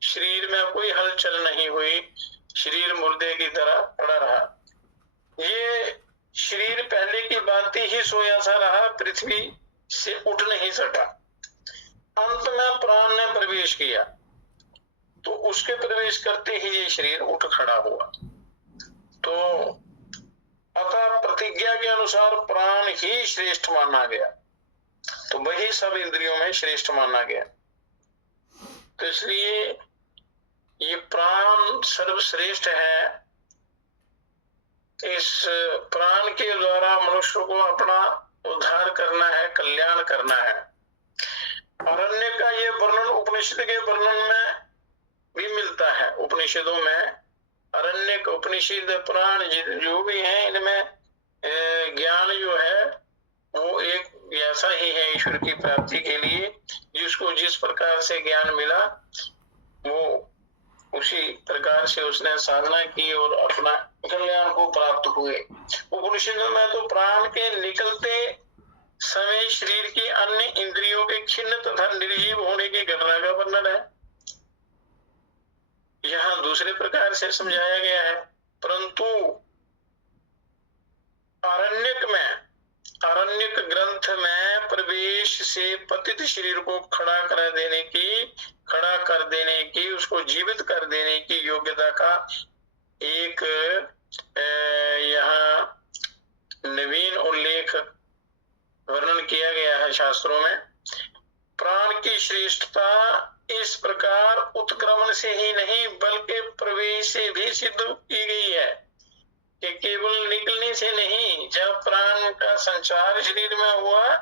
शरीर में कोई हलचल नहीं हुई, शरीर मुर्दे की तरह पड़ा रहा। ये शरीर पहले की भांति ही सोया सा रहा, पृथ्वी से उठ नहीं सका। अंत में प्राण ने प्रवेश किया तो उसके प्रवेश करते ही ये शरीर उठ खड़ा हुआ। तो अतः प्रतिज्ञा के अनुसार प्राण ही श्रेष्ठ माना गया, तो वही सब इंद्रियों में श्रेष्ठ माना गया। तो इसलिए ये प्राण सर्वश्रेष्ठ है। इस प्राण के द्वारा मनुष्य को अपना उद्धार करना है, कल्याण करना है। अरण्य का ये वर्णन उपनिषद के वर्णन में भी मिलता है। उपनिषदों में अरण्य उपनिषद प्राण जो भी हैं, इनमें ज्ञान जो है वो एक ऐसा ही है ईश्वर की प्राप्ति के लिए। जिसको जिस प्रकार से ज्ञान मिला वो उसी प्रकार से उसने साधना की और अपना कल्याण को प्राप्त हुए। उपनिषद में तो प्राण के निकलते समय शरीर की अन्य इंद्रियों के छिन्न तथा निर्जीव होने की घटना का वर्णन है। यहाँ दूसरे प्रकार से समझाया गया है। परंतु आरण्यक ग्रंथ में प्रवेश से पतित शरीर को खड़ा कर देने की, उसको जीवित कर देने की योग्यता का एक यहाँ नवीन उल्लेख वर्णन किया गया है शास्त्रों में। प्राण की श्रेष्ठता इस प्रकार उत्क्रमण से ही नहीं बल्कि प्रवेश से भी सिद्ध की गई है कि केवल निकलने से नहीं, जब प्राण का संचार शरीर में हुआ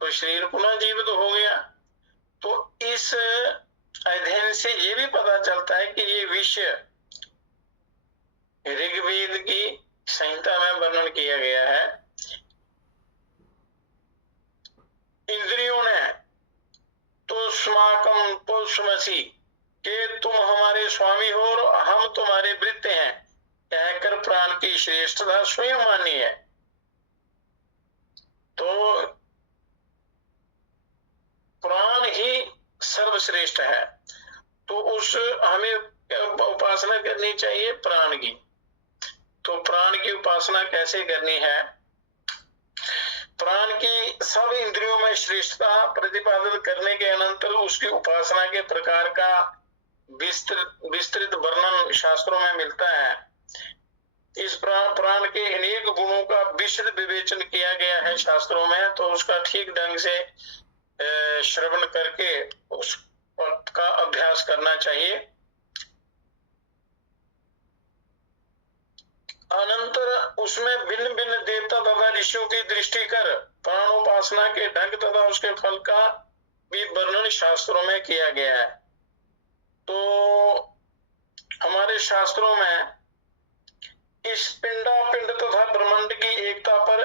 तो शरीर पुनः जीवित हो गया। तो इस अध्ययन से ये भी पता चलता है कि ये विषय ऋग्वेद की संहिता में वर्णन किया गया है। इंद्रियों ने तो स्माकम तो स्वमसी के तुम हमारे स्वामी हो और हम तुम्हारे वृत्त हैं कहकर प्राण की श्रेष्ठता स्वयं मानी है। तो प्राण ही सर्वश्रेष्ठ है, तो उस हमें उपासना करनी चाहिए प्राण की। तो प्राण की उपासना कैसे करनी है? प्राण की सब इंद्रियों में श्रेष्ठता प्रतिपादित करने के अनंतर उसकी उपासना के प्रकार का विस्तृत वर्णन शास्त्रों में मिलता है। इस प्राण के अनेक गुणों का विशद विवेचन किया गया है शास्त्रों में, तो उसका ठीक ढंग से श्रवण करके उसका अभ्यास करना चाहिए। अनंतर उसमें भिन्न भिन्न देवता तथा ऋषियों की दृष्टि कर प्राणोपासना के ढंग तथा उसके फल का भी वर्णन शास्त्रों में किया गया है। तो हमारे शास्त्रों में इस पिंड तथा ब्रह्मांड की एकता पर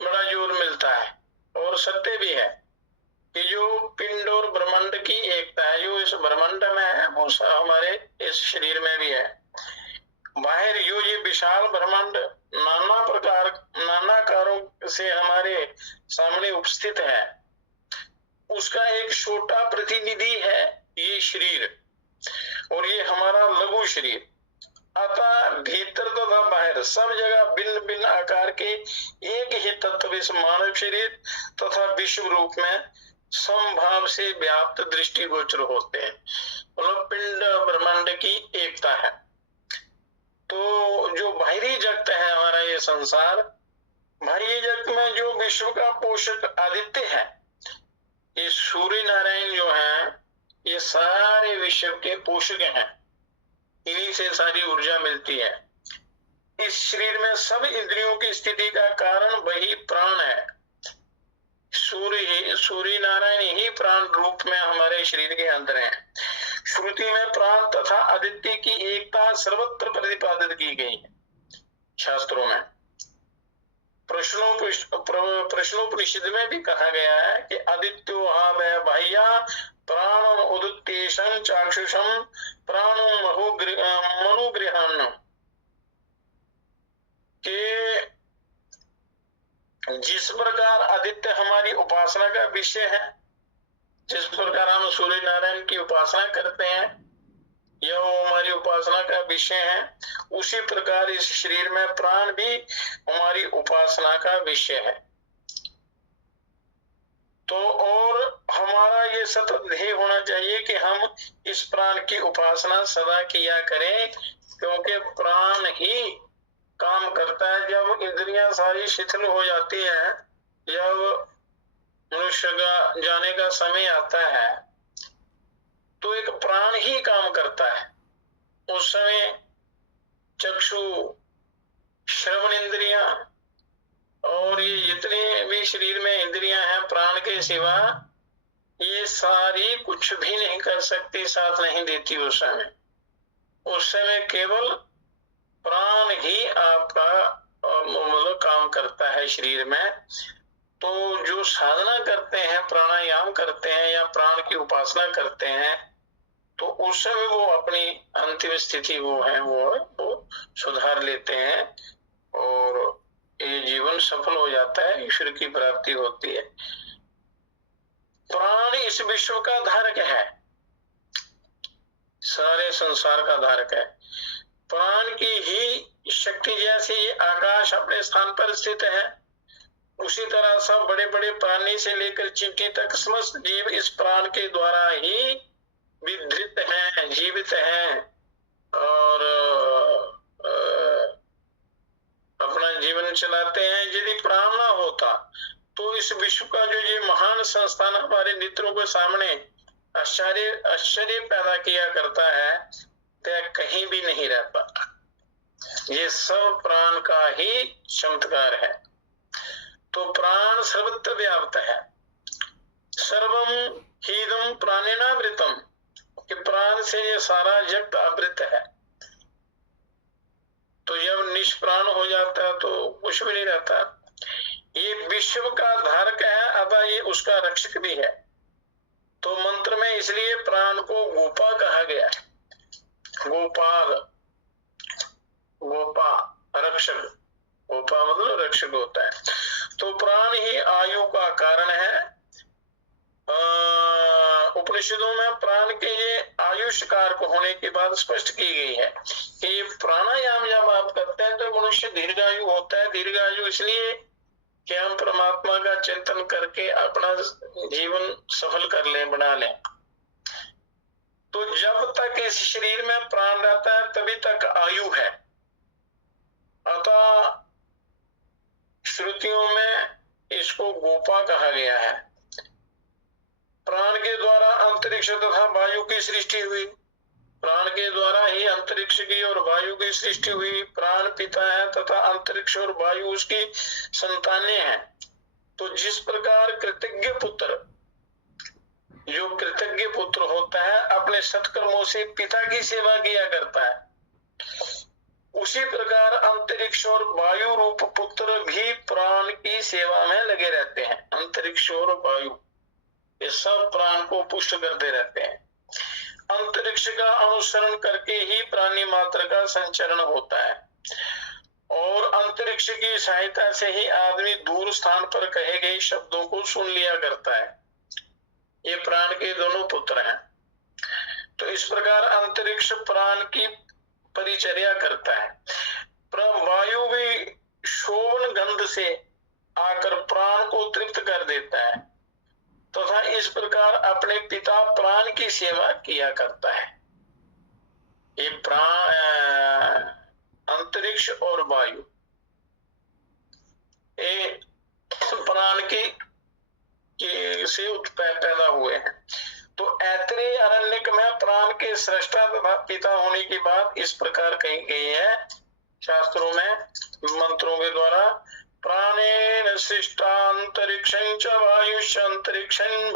बड़ा जोर मिलता है, और सत्य भी है कि जो पिंड और ब्रह्मांड की एकता है, जो इस ब्रह्मांड में है वो हमारे इस शरीर में भी है। बाहर ये विशाल ब्रह्मांड नाना कारों से हमारे सामने उपस्थित है, उसका एक छोटा प्रतिनिधि है ये शरीर, और ये हमारा लघु शरीर। अतः भीतर तथा बाहर सब जगह भिन्न भिन्न आकार के एक ही तत्व इस मानव शरीर तथा विश्व रूप में समभाव से व्याप्त दृष्टिगोचर होते हैं। मतलब पिंड ब्रह्मांड की एकता है। तो जो बाहरी जगत है हमारा ये संसार, बाहरी जगत में जो विश्व का पोषक आदित्य है, ये सूर्य नारायण जो है, ये सारे विश्व के पोषक हैं, इन्हीं से सारी ऊर्जा मिलती है। इस शरीर में सब इंद्रियों की स्थिति का कारण वही प्राण है। सूर्य नारायण ही प्राण रूप में हमारे शरीर के अंदर है। श्रुति में प्राण तथा आदित्य की एकता सर्वत्र प्रतिपादित की गई है शास्त्रों में। प्रश्नोपनिषद में भी कहा गया है कि आदित्यो हा बाह्या प्राणम उदुत्तेशं चाक्षुषम प्राणम मनुगृहान, के जिस प्रकार आदित्य हमारी उपासना का विषय है, जिस प्रकार हम सूर्य नारायण की उपासना करते हैं, यह हमारी उपासना का विषय है, उसी प्रकार इस शरीर में प्राण भी हमारी उपासना का विषय है। तो और हमारा ये सतत ध्येय होना चाहिए कि हम इस प्राण की उपासना सदा किया करें, क्योंकि प्राण ही काम करता है। जब इंद्रियां सारी शिथिल हो जाती हैं, जब मनुष्य का जाने का समय आता है, तो एक प्राण ही काम करता है। उस समय चक्षु, श्रवण इंद्रियां और ये जितने भी शरीर में इंद्रियां हैं प्राण के सिवा, ये सारी कुछ भी नहीं कर सकती, साथ नहीं देती। उस समय केवल प्राण ही आपका मतलब काम करता है शरीर में। तो जो साधना करते हैं, प्राणायाम करते हैं या प्राण की उपासना करते हैं, तो उस समय वो अपनी अंतिम स्थिति वो सुधार लेते हैं और ये जीवन सफल हो जाता है, ईश्वर की प्राप्ति होती है। प्राण इस विश्व का धारक है, सारे संसार का धारक है। प्राण की ही शक्ति जैसे ये आकाश अपने स्थान पर स्थित है, उसी तरह सब बड़े बड़े प्राणी से लेकर चींटी तक समस्त जीव इस प्राण के द्वारा ही विधृत हैं, जीवित हैं और अपना जीवन चलाते हैं। यदि प्राण ना होता तो इस विश्व का जो ये महान संस्थान हमारे नेत्रों के सामने आश्चर्य पैदा किया करता है, वह कहीं भी नहीं रह पाता। ये सब प्राण का ही चमत्कार है। तो प्राण सर्वत्र व्याप्त है। सर्वम हीदम प्राणेनावृतम, कि प्राण से ये सारा जगत आवृत है। तो जब निष्प्राण हो जाता है तो कुछ भी नहीं रहता। ये विश्व का धारक है, अतः ये उसका रक्षक भी है। तो मंत्र में इसलिए प्राण को गोपा कहा गया है। गोपाल, गोपा रक्षक, गोपा मतलब रक्षक होता है। तो प्राण ही आयु का कारण है। उपनिषदों में प्राण के ये आयुष कारक होने की बात स्पष्ट की गई है कि प्राणायाम जब आप करते हैं तो मनुष्य दीर्घायु होता है। दीर्घायु इसलिए कि हम परमात्मा का चिंतन करके अपना जीवन सफल कर लें, बना लें। तो जब तक इस शरीर में प्राण रहता है तभी तक आयु है। अतः श्रुतियों में इसको गोपा कहा गया है। प्राण के द्वारा अंतरिक्ष तथा वायु की सृष्टि हुई। प्राण के द्वारा ही अंतरिक्ष की और वायु की सृष्टि हुई। प्राण पिता है तथा अंतरिक्ष और वायु उसकी संतानें हैं। तो जिस प्रकार कृतज्ञ पुत्र, जो कृतज्ञ पुत्र होता है अपने सत्कर्मों से पिता की सेवा किया करता है, उसी प्रकार अंतरिक्ष और वायु रूप पुत्र भी प्राण की सेवा में लगे रहते हैं। अंतरिक्ष और वायु ये सब प्राण को पुष्ट करते रहते हैं। अंतरिक्ष का अनुसरण करके ही प्राणी मात्र का संचरण होता है और अंतरिक्ष की सहायता से ही आदमी दूर स्थान पर कहे गए शब्दों को सुन लिया करता है। ये प्राण के दोनों पुत्र हैं। तो इस प्रकार अंतरिक्ष प्राण की परिचर्या करता है। वायु भी शोभन गंध से आकर प्राण को तृप्त कर देता है तथा इस प्रकार अपने पिता प्राण की सेवा किया करता है। ये प्राण, अंतरिक्ष और वायु ये प्राण की से पैदा हुए हैं। तो ऐत्रेय अरण्यक में प्राण के सृष्टा तथा पिता होने की बात इस प्रकार कही गई है शास्त्रों में मंत्रों के द्वारा। प्राणेन सृष्टान्तरिक्षं च वायुश्च अंतरिक्षं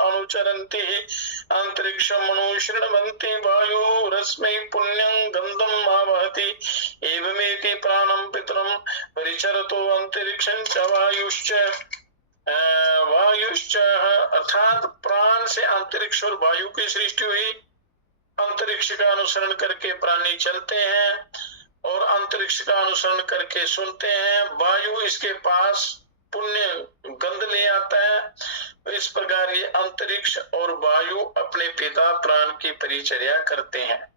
अनुचरन्ति अंतरिक्षमनु शृण्वन्ति वायुरस्मै पुण्यं गन्धम् आवहति एवमेति प्राणं पितरं परिचरतो अंतरिक्षं च वायुश्च अर्थात प्राण से अंतरिक्ष और वायु की सृष्टि हुई। अंतरिक्ष का अनुसरण करके प्राणी चलते हैं और अंतरिक्ष का अनुसरण करके सुनते हैं। वायु इसके पास पुण्य गंध ले आता है। इस प्रकार ये अंतरिक्ष और वायु अपने पिता प्राण की परिचर्या करते हैं।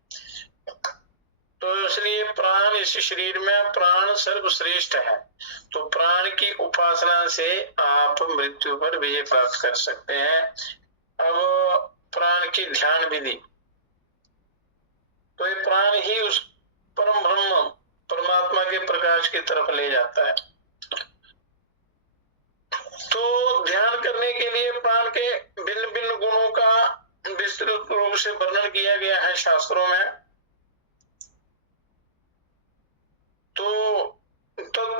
तो इसलिए प्राण, इस शरीर में प्राण सर्वश्रेष्ठ है। तो प्राण की उपासना से आप मृत्यु पर विजय प्राप्त कर सकते हैं। अब प्राण की ध्यान विधि, तो ये प्राण ही उस परम ब्रह्म परमात्मा के प्रकाश की तरफ ले जाता है। तो ध्यान करने के लिए प्राण के भिन्न भिन्न गुणों का विस्तृत रूप से वर्णन किया गया है शास्त्रों में। तो तत्त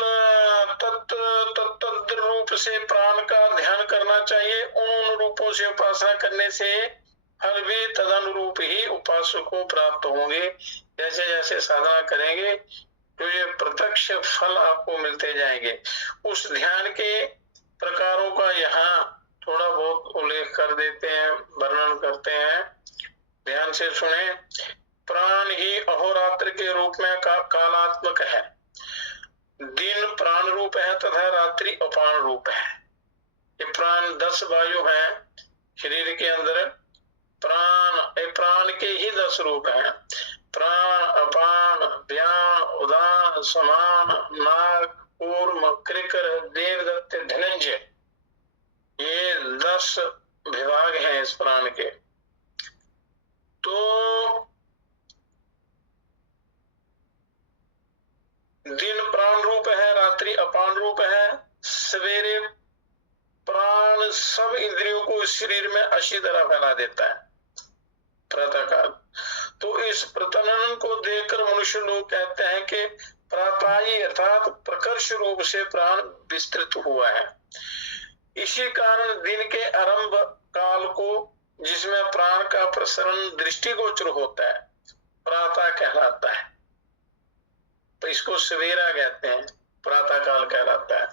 रूप से प्राण का ध्यान करना चाहिए। उन रूपों से उपासना करने से फल भी तदनुरूप ही उपासक को प्राप्त होंगे। जैसे जैसे साधना करेंगे तो ये प्रत्यक्ष फल आपको मिलते जाएंगे। उस ध्यान के प्रकारों का यहाँ थोड़ा बहुत उल्लेख कर देते हैं, वर्णन करते हैं, ध्यान से सुने। प्राण ही अहोरात्र के रूप में कालात्मक है। दिन प्राण रूप है तथा रात्रि अपान रूप है। ये प्राण 10 वायु हैं शरीर के अंदर। प्राण के ही 10 रूप हैं। प्राण, अपान, व्यान, उदान, समान, नाग, कूर्म, कृकर, देवदत्त, धनंजय, ये 10 विभाग हैं इस प्राण के। तो दिन प्राण रूप है, रात्रि अपान रूप है। सवेरे प्राण सब इंद्रियों को इस शरीर में अच्छी तरह फैला देता है प्रातः काल। तो इस प्रतनन को देखकर मनुष्य लोग कहते हैं कि प्रातःकाली अर्थात प्रकर्ष रूप से प्राण विस्तृत हुआ है। इसी कारण दिन के आरंभ काल को, जिसमें प्राण का प्रसरण दृष्टिगोचर होता है, प्रातः कहलाता है। तो इसको सवेरा कहते हैं, प्रातः काल कहलाता है।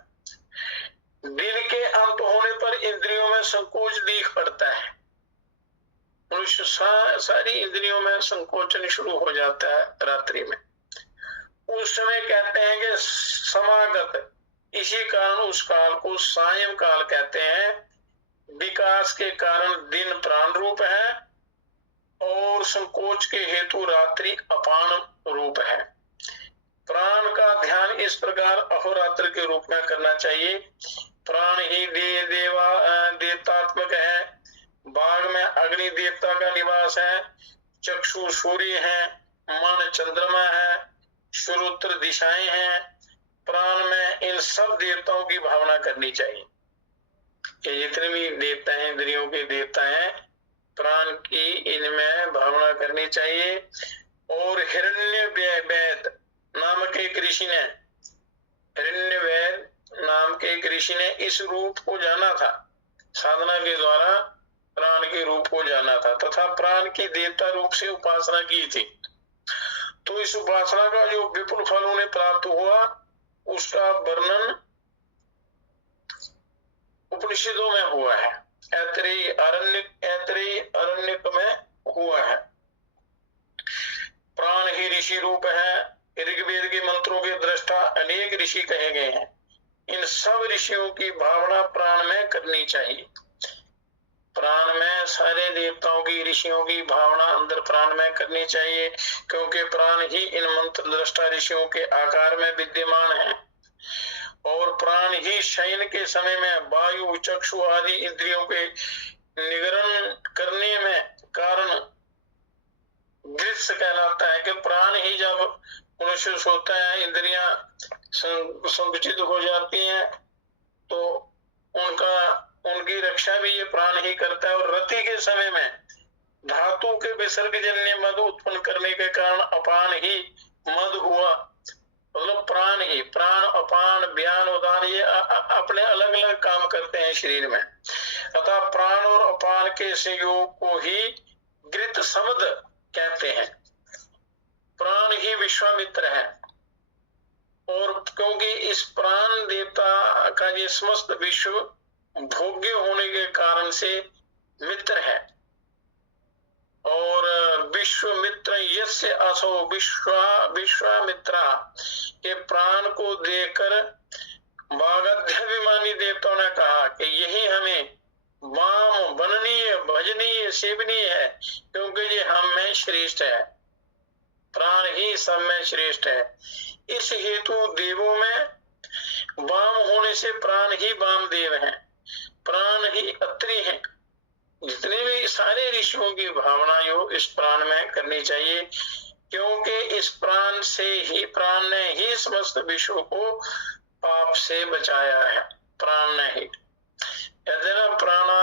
दिन के अंत होने पर इंद्रियों में संकोच दिख पड़ता है। मनुष्य सारी इंद्रियों में संकोचन शुरू हो जाता है रात्रि में। उस समय कहते हैं कि समागत, इसी कारण उस काल को सायं काल कहते हैं। विकास के कारण दिन प्राण रूप है और संकोच के हेतु रात्रि अपान रूप है। प्राण का ध्यान इस प्रकार अहोरात्र के रूप में करना चाहिए। प्राण ही देवतात्मक है। बाघ में अग्नि देवता का निवास है, चक्षु सूर्य है, मन चंद्रमा है, श्रोत्र दिशाएं हैं। प्राण में इन सब देवताओं की भावना करनी चाहिए। ये जितने भी देवता हैं, इंद्रियों के देवता हैं, प्राण की इनमें भावना करनी चाहिए। और हिरण्यवेद नामक एक ऋषि ने, हिरण्यवेद नाम के एक ऋषि ने इस रूप को जाना था, साधना के द्वारा प्राण के रूप को जाना था तथा प्राण की देवता रूप से उपासना की थी। तो इस उपासना का जो विपुल फल उन्हें प्राप्त हुआ, उसका वर्णन उपनिषदों में हुआ है। ऐतरेय अरण्यक में हुआ है। प्राण ही ऋषि रूप है। ऋग्वेद के मंत्रों के दृष्टा अनेक ऋषि कहे गए हैं। इन सब ऋषियों की भावना प्राण में करनी चाहिए। प्राण में सारे देवताओं की, ऋषियों की भावना अंदर प्राण में करनी चाहिए, क्योंकि प्राण ही इन मंत्र दृष्टा ऋषियों के आकार में विद्यमान है। और प्राण ही शयन के समय में वायु, चक्षु आदि इंद्रियों के निगरण करने में कारण दृश्य कहलाता है। कि प्राण ही जब मनुष्य सोता है, इंद्रियां संकुचित हो जाती हैं, तो उनकी रक्षा भी ये प्राण ही करता है। और रति के समय में धातु के विसर्गजन्य मद उत्पन्न करने के कारण अपान ही मद हुआ। मतलब प्राण ही, प्राण, अपान, व्यान, उदान, ये अपने अलग अलग काम करते हैं शरीर में। अतः प्राण और अपान के संयोग को ही गृत समद कहते हैं। प्राण ही विश्वामित्र है। और क्योंकि इस प्राण देवता का ये समस्त विश्व भोग्य होने के कारण से मित्र है। और विश्वमित्र यस्य असो विश्वामित्रा के प्राण को देखकर वागध्यभिमानी देवताओं ने कहा कि यही हमें वाम बननीय, भजनीय, सेवनीय है, क्योंकि ये हम में श्रेष्ठ है। प्राण ही सब में श्रेष्ठ है। इस हेतु देवों में वाम होने से प्राण ही वामदेव हैं, प्राण ही अत्रि हैं। जितने भी सारे ऋषियों की भावना यो इस प्राण में करनी चाहिए, क्योंकि इस प्राण से ही, प्राण ने ही समस्त विश्व को पाप से बचाया है। प्राण ने ही यदि प्राणा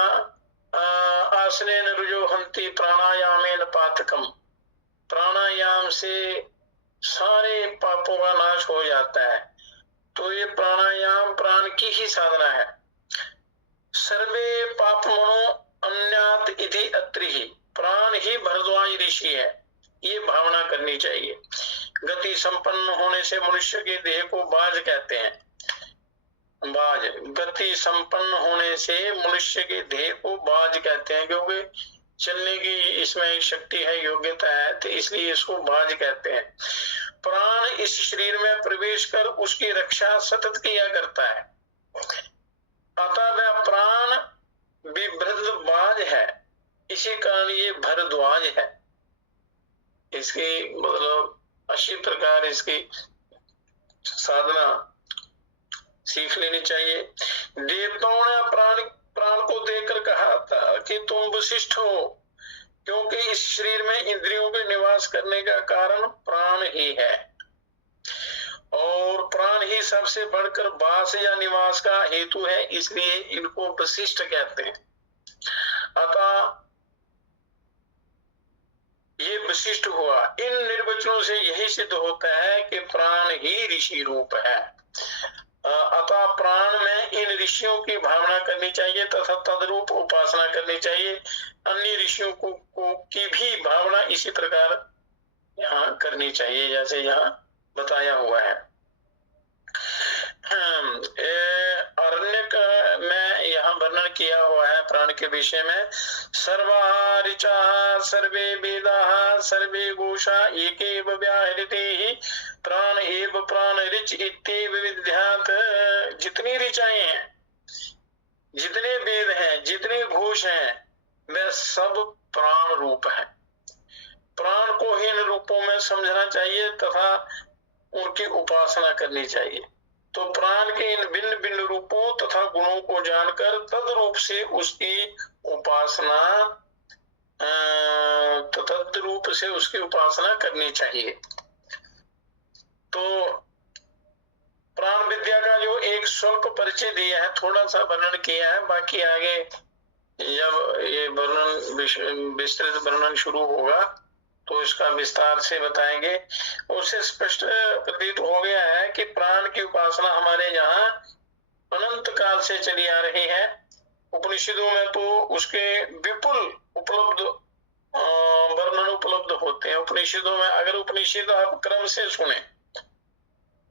आसनेन रुजो हंति प्राणायामेन पातकम, प्राणायाम से सारे पापों का नाश हो जाता है। तो ये प्राणायाम प्राण की ही साधना है। सर्वे पापमनो अन्यात इति अत्रि ही, प्राण ही भरद्वाज ऋषि है, ये भावना करनी चाहिए। गति संपन्न होने से मनुष्य के देह को बाज कहते हैं। बाज, गति संपन्न होने से मनुष्य के देह को बाज कहते हैं, क्योंकि चलने की इसमें एक शक्ति है, योग्यता है, तो इसलिए इसको बाज कहते हैं। प्राण इस शरीर में प्रवेश कर उसकी रक्षा सतत किया करता है। अतः वह प्राण विभ्रद्वाज है, इसी कारण ये भरद्वाज है। इसकी मतलब अच्छी प्रकार इसकी साधना सीख लेनी चाहिए। देवताओं ने प्राण को देखकर कहा था कि तुम विशिष्ट हो, क्योंकि इस शरीर में इंद्रियों के निवास करने का कारण प्राण ही है। और प्राण ही सबसे बढ़कर वास या निवास का हेतु है, इसलिए इनको वशिष्ठ कहते हैं। अतः ये विशिष्ट हुआ। इन निर्वचनों से यही सिद्ध होता है कि प्राण ही ऋषि रूप है। अतः प्राण में इन ऋषियों की भावना करनी चाहिए तथा तदरूप उपासना करनी चाहिए। अन्य ऋषियों को की भी भावना इसी प्रकार यहाँ करनी चाहिए जैसे यहाँ बताया हुआ है। अरण्यक में यहाँ वर्णन किया हुआ है प्राण के विषय में। सर्वा ऋचा सर्वे वेदा सर्वे घोषा एकेव व्याहृते ही प्राण एव प्राण ऋच इत्येव विद्यात्। जितनी ऋचाएं हैं, जितने वेद हैं, जितने घोष हैं, वे सब प्राण रूप है। प्राण को ही इन रूपों में समझना चाहिए तथा उनकी उपासना करनी चाहिए। तो प्राण के इन भिन्न भिन्न रूपों तथा गुणों को जानकर तद रूप से उसकी उपासना तद रूप से उसकी उपासना करनी चाहिए। तो प्राण विद्या का जो एक स्वल्प परिचय दिया है, थोड़ा सा वर्णन किया है, बाकी आगे जब ये वर्णन विस्तृत वर्णन शुरू होगा तो इसका विस्तार से बताएंगे। उससे स्पष्ट प्रतीत हो गया है कि प्राण की उपासना हमारे यहाँ अनंत काल से चली आ रही है। उपनिषदों में तो उसके विपुल उपलब्ध वर्णन उपलब्ध होते हैं। उपनिषदों में अगर उपनिषद आप क्रम से सुने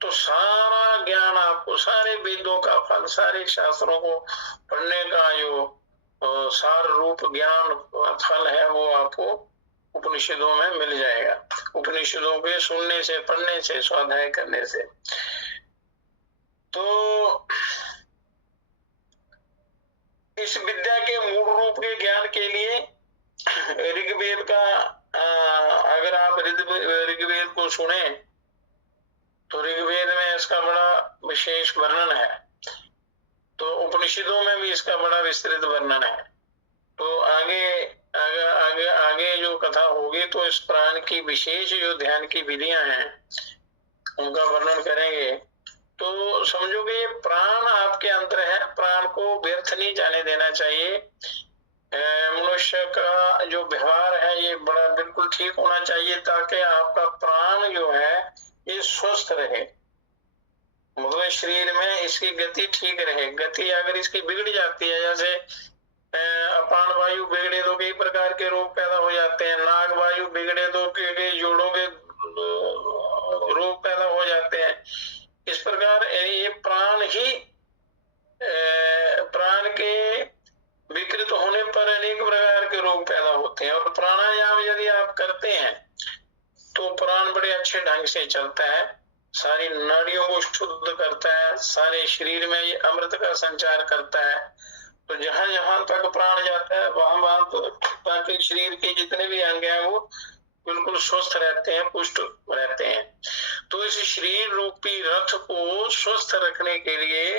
तो सारा ज्ञान आपको, सारे वेदों का फल, सारे शास्त्रों को पढ़ने का जो सार रूप ज्ञान फल है वो आपको उपनिषदों में मिल जाएगा। उपनिषदों के सुनने से, पढ़ने से, स्वाध्याय करने से। तो इस विद्या के मूल रूप के ज्ञान के लिए ऋग्वेद का अगर आप ऋग्वेद को सुने तो ऋग्वेद में इसका बड़ा विशेष वर्णन है। तो उपनिषदों में भी इसका बड़ा विस्तृत वर्णन है। तो आगे जो कथा होगी तो इस प्राण की विशेष जो ध्यान की विधियां हैं उनका वर्णन करेंगे। तो समझो कि ये प्राण आपके अंदर है, प्राण को व्यर्थ नहीं जाने देना चाहिए। मनुष्य का जो व्यवहार है ये बड़ा बिल्कुल ठीक होना चाहिए ताकि आपका प्राण जो है ये स्वस्थ रहे, मतलब शरीर में इसकी गति ठीक रहे। गति अगर इसकी बिगड़ जाती है, जैसे अपान वायु बिगड़े तो कई प्रकार के रोग पैदा हो जाते हैं, नाग वायु बिगड़े तो जोड़ों के रोग पैदा हो जाते हैं। इस प्रकार ये प्राण ही प्राण के विकृत होने पर अनेक प्रकार के रोग पैदा होते हैं। और प्राणायाम यदि आप करते हैं तो प्राण बड़े अच्छे ढंग से चलता है, सारी नाड़ियों को शुद्ध करता है, सारे शरीर में ये अमृत का संचार करता है। तो जहां जहां तक प्राण जाता है वहां तो ताकि शरीर के जितने भी अंग हैं वो बिल्कुल स्वस्थ रहते हैं, पुष्ट रहते हैं। तो इस शरीर रूपी रथ को स्वस्थ रखने के लिए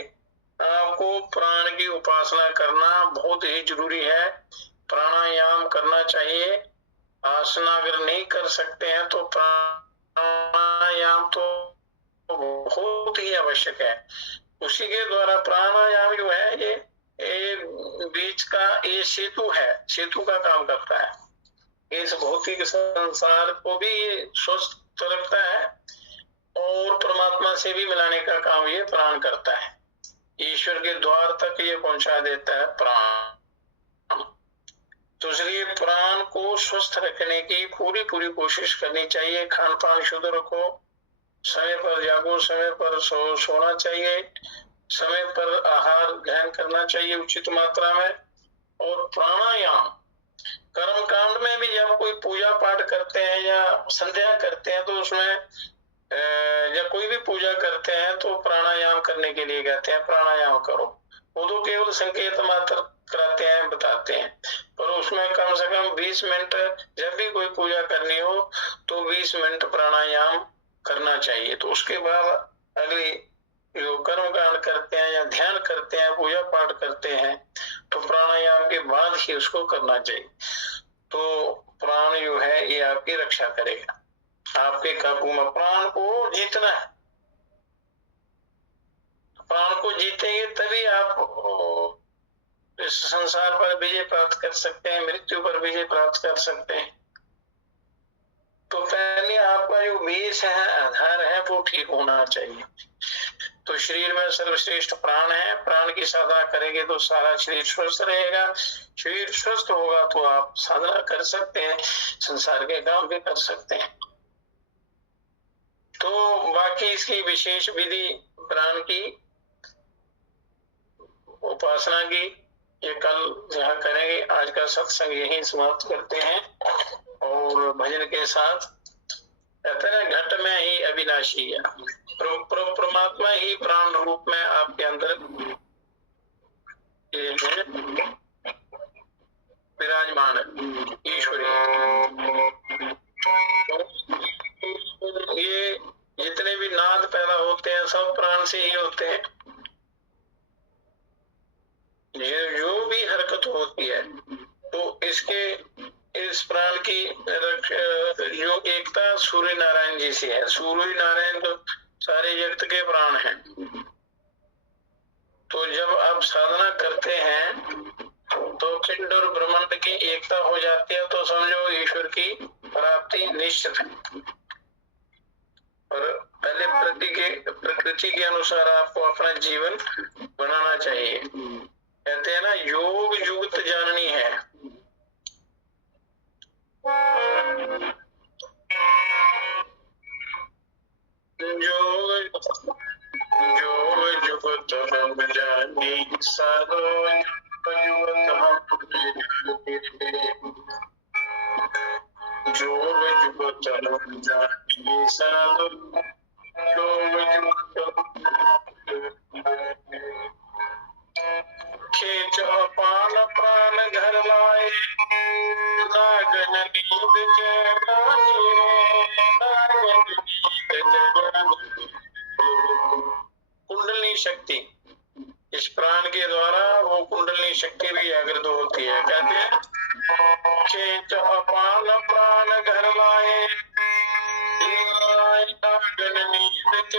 आपको प्राण की उपासना करना बहुत ही जरूरी है। प्राणायाम करना चाहिए। आसना अगर नहीं कर सकते हैं तो प्राणायाम तो बहुत ही आवश्यक है। उसी के द्वारा प्राणायाम जो है ये बीच का ये सेतु है, सेतु का काम करता है। इस भौतिक संसार को भी ये स्वस्थ रखता है और परमात्मा से भी मिलाने का काम ये प्राण करता है। ईश्वर के द्वार तक ये पहुंचा देता है प्राण। तो इसलिए प्राण को स्वस्थ रखने की पूरी कोशिश करनी चाहिए। खान पान शुद्ध रखो, समय पर जागो, समय पर सोना चाहिए, समय पर आहार ग्रहण करना चाहिए उचित मात्रा में। और प्राणायाम कर्म कांड में भी जब कोई पूजा पाठ करते हैं या संध्या करते हैं तो उसमें जब कोई भी पूजा करते हैं तो प्राणायाम करने के लिए कहते हैं प्राणायाम करो। वो तो केवल संकेत मात्र कराते हैं, बताते हैं, पर उसमें कम से कम 20 मिनट जब भी कोई पूजा करनी हो तो 20 मिनट प्राणायाम करना चाहिए। तो उसके बाद अगली जो कर्म कांड करते हैं या ध्यान करते हैं, पूजा पाठ करते हैं, तो प्राणायाम के बाद ही उसको करना चाहिए। तो प्राण जो है ये आपकी रक्षा करेगा, आपके काबू में। प्राण को जीतना है, प्राण को जीतेंगे तभी आप इस संसार पर विजय प्राप्त कर सकते हैं, मृत्यु पर विजय प्राप्त कर सकते हैं। तो पहले आपका जो बेस है, आधार है, वो ठीक होना चाहिए। तो शरीर में सर्वश्रेष्ठ प्राण है, प्राण की साधना करेंगे तो सारा शरीर स्वस्थ रहेगा। शरीर स्वस्थ होगा तो आप साधना कर सकते हैं, संसार के काम भी कर सकते हैं। तो बाकी इसकी विशेष विधि प्राण की उपासना की ये कल यहाँ करेंगे। आज का सत्संग यहीं समाप्त करते हैं और भजन के साथ कहते हैं घट में ही अविनाशी है, परमात्मा ही प्राण रूप में आपके अंदर विराजमान है, ईश्वरी। ये जितने भी नाद पैदा होते हैं सब प्राण से ही होते हैं। जो भी हरकत होती है तो इसके इस प्राण की जो एकता सूर्य नारायण जी से है। सूर्य नारायण तो सारे जगत के प्राण हैं। तो जब आप साधना करते हैं तो पिंड और ब्रह्मांड की एकता हो जाती है, तो समझो ईश्वर की प्राप्ति निश्चित है। और पहले प्रकृति के अनुसार आपको अपना जीवन बनाना चाहिए। कहते हैं ना, योग युक्त जाननी है। योग युक्त हम जानी साधो युक्त हम जानी साधो खींच अपान प्राण घर लाए नागन नींद कुंडली शक्ति, इस प्राण के द्वारा वो कुंडली शक्ति भी जागृत होती है। कहते हैं खींच अपान प्राण घर लाए नागन नींद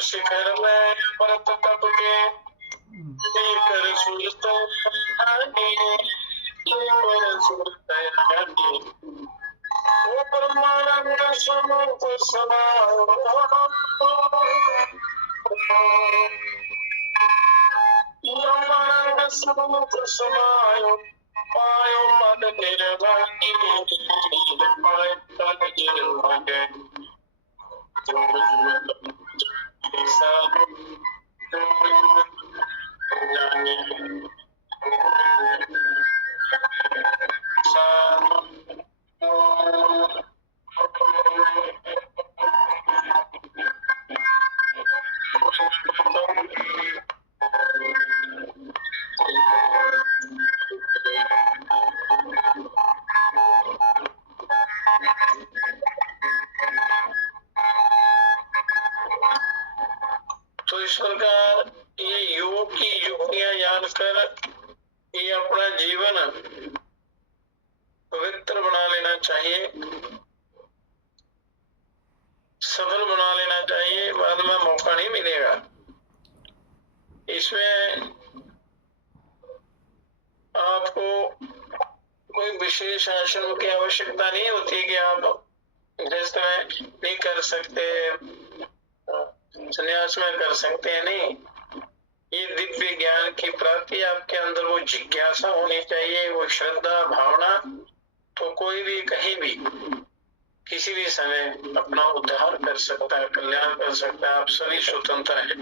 शिखर में परत तप के कर सुनते वो परमानंद स्वरूप समाओ परमानंद स्वरूप समायो पायो पद निर्वाणी पायो पद निर्वाणी तो इस प्रकार ये योग की युक्तियां जानकर ये अपना जीवन पवित्र बना लेना चाहिए, सफल बना लेना चाहिए, बाद में मौका नहीं मिलेगा। इसमें आपको कोई विशेष आश्रम की आवश्यकता नहीं होती कि आप गृहस्थ में नहीं कर सकते, संन्यास में कर सकते हैं, नहीं। ये दिव्य ज्ञान की प्राप्ति आपके अंदर वो जिज्ञासा होनी चाहिए, वो श्रद्धा भावना, तो कोई भी कहीं भी किसी भी समय अपना उद्धार कर सकता है, कल्याण कर सकता है। आप सभी स्वतंत्र हैं।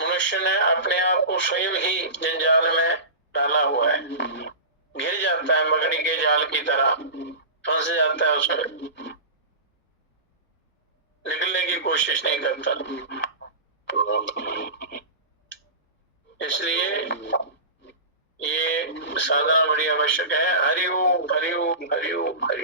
मनुष्य ने अपने आप को स्वयं ही जंजाल में डाला हुआ है, घिर जाता है मकड़ी के जाल की तरह, फंस जाता है उसमें, निकलने की कोशिश नहीं करता। इसलिए ये साधना बड़ी आवश्यक है। हरि ओम हरि ओम हरि ओम हरि।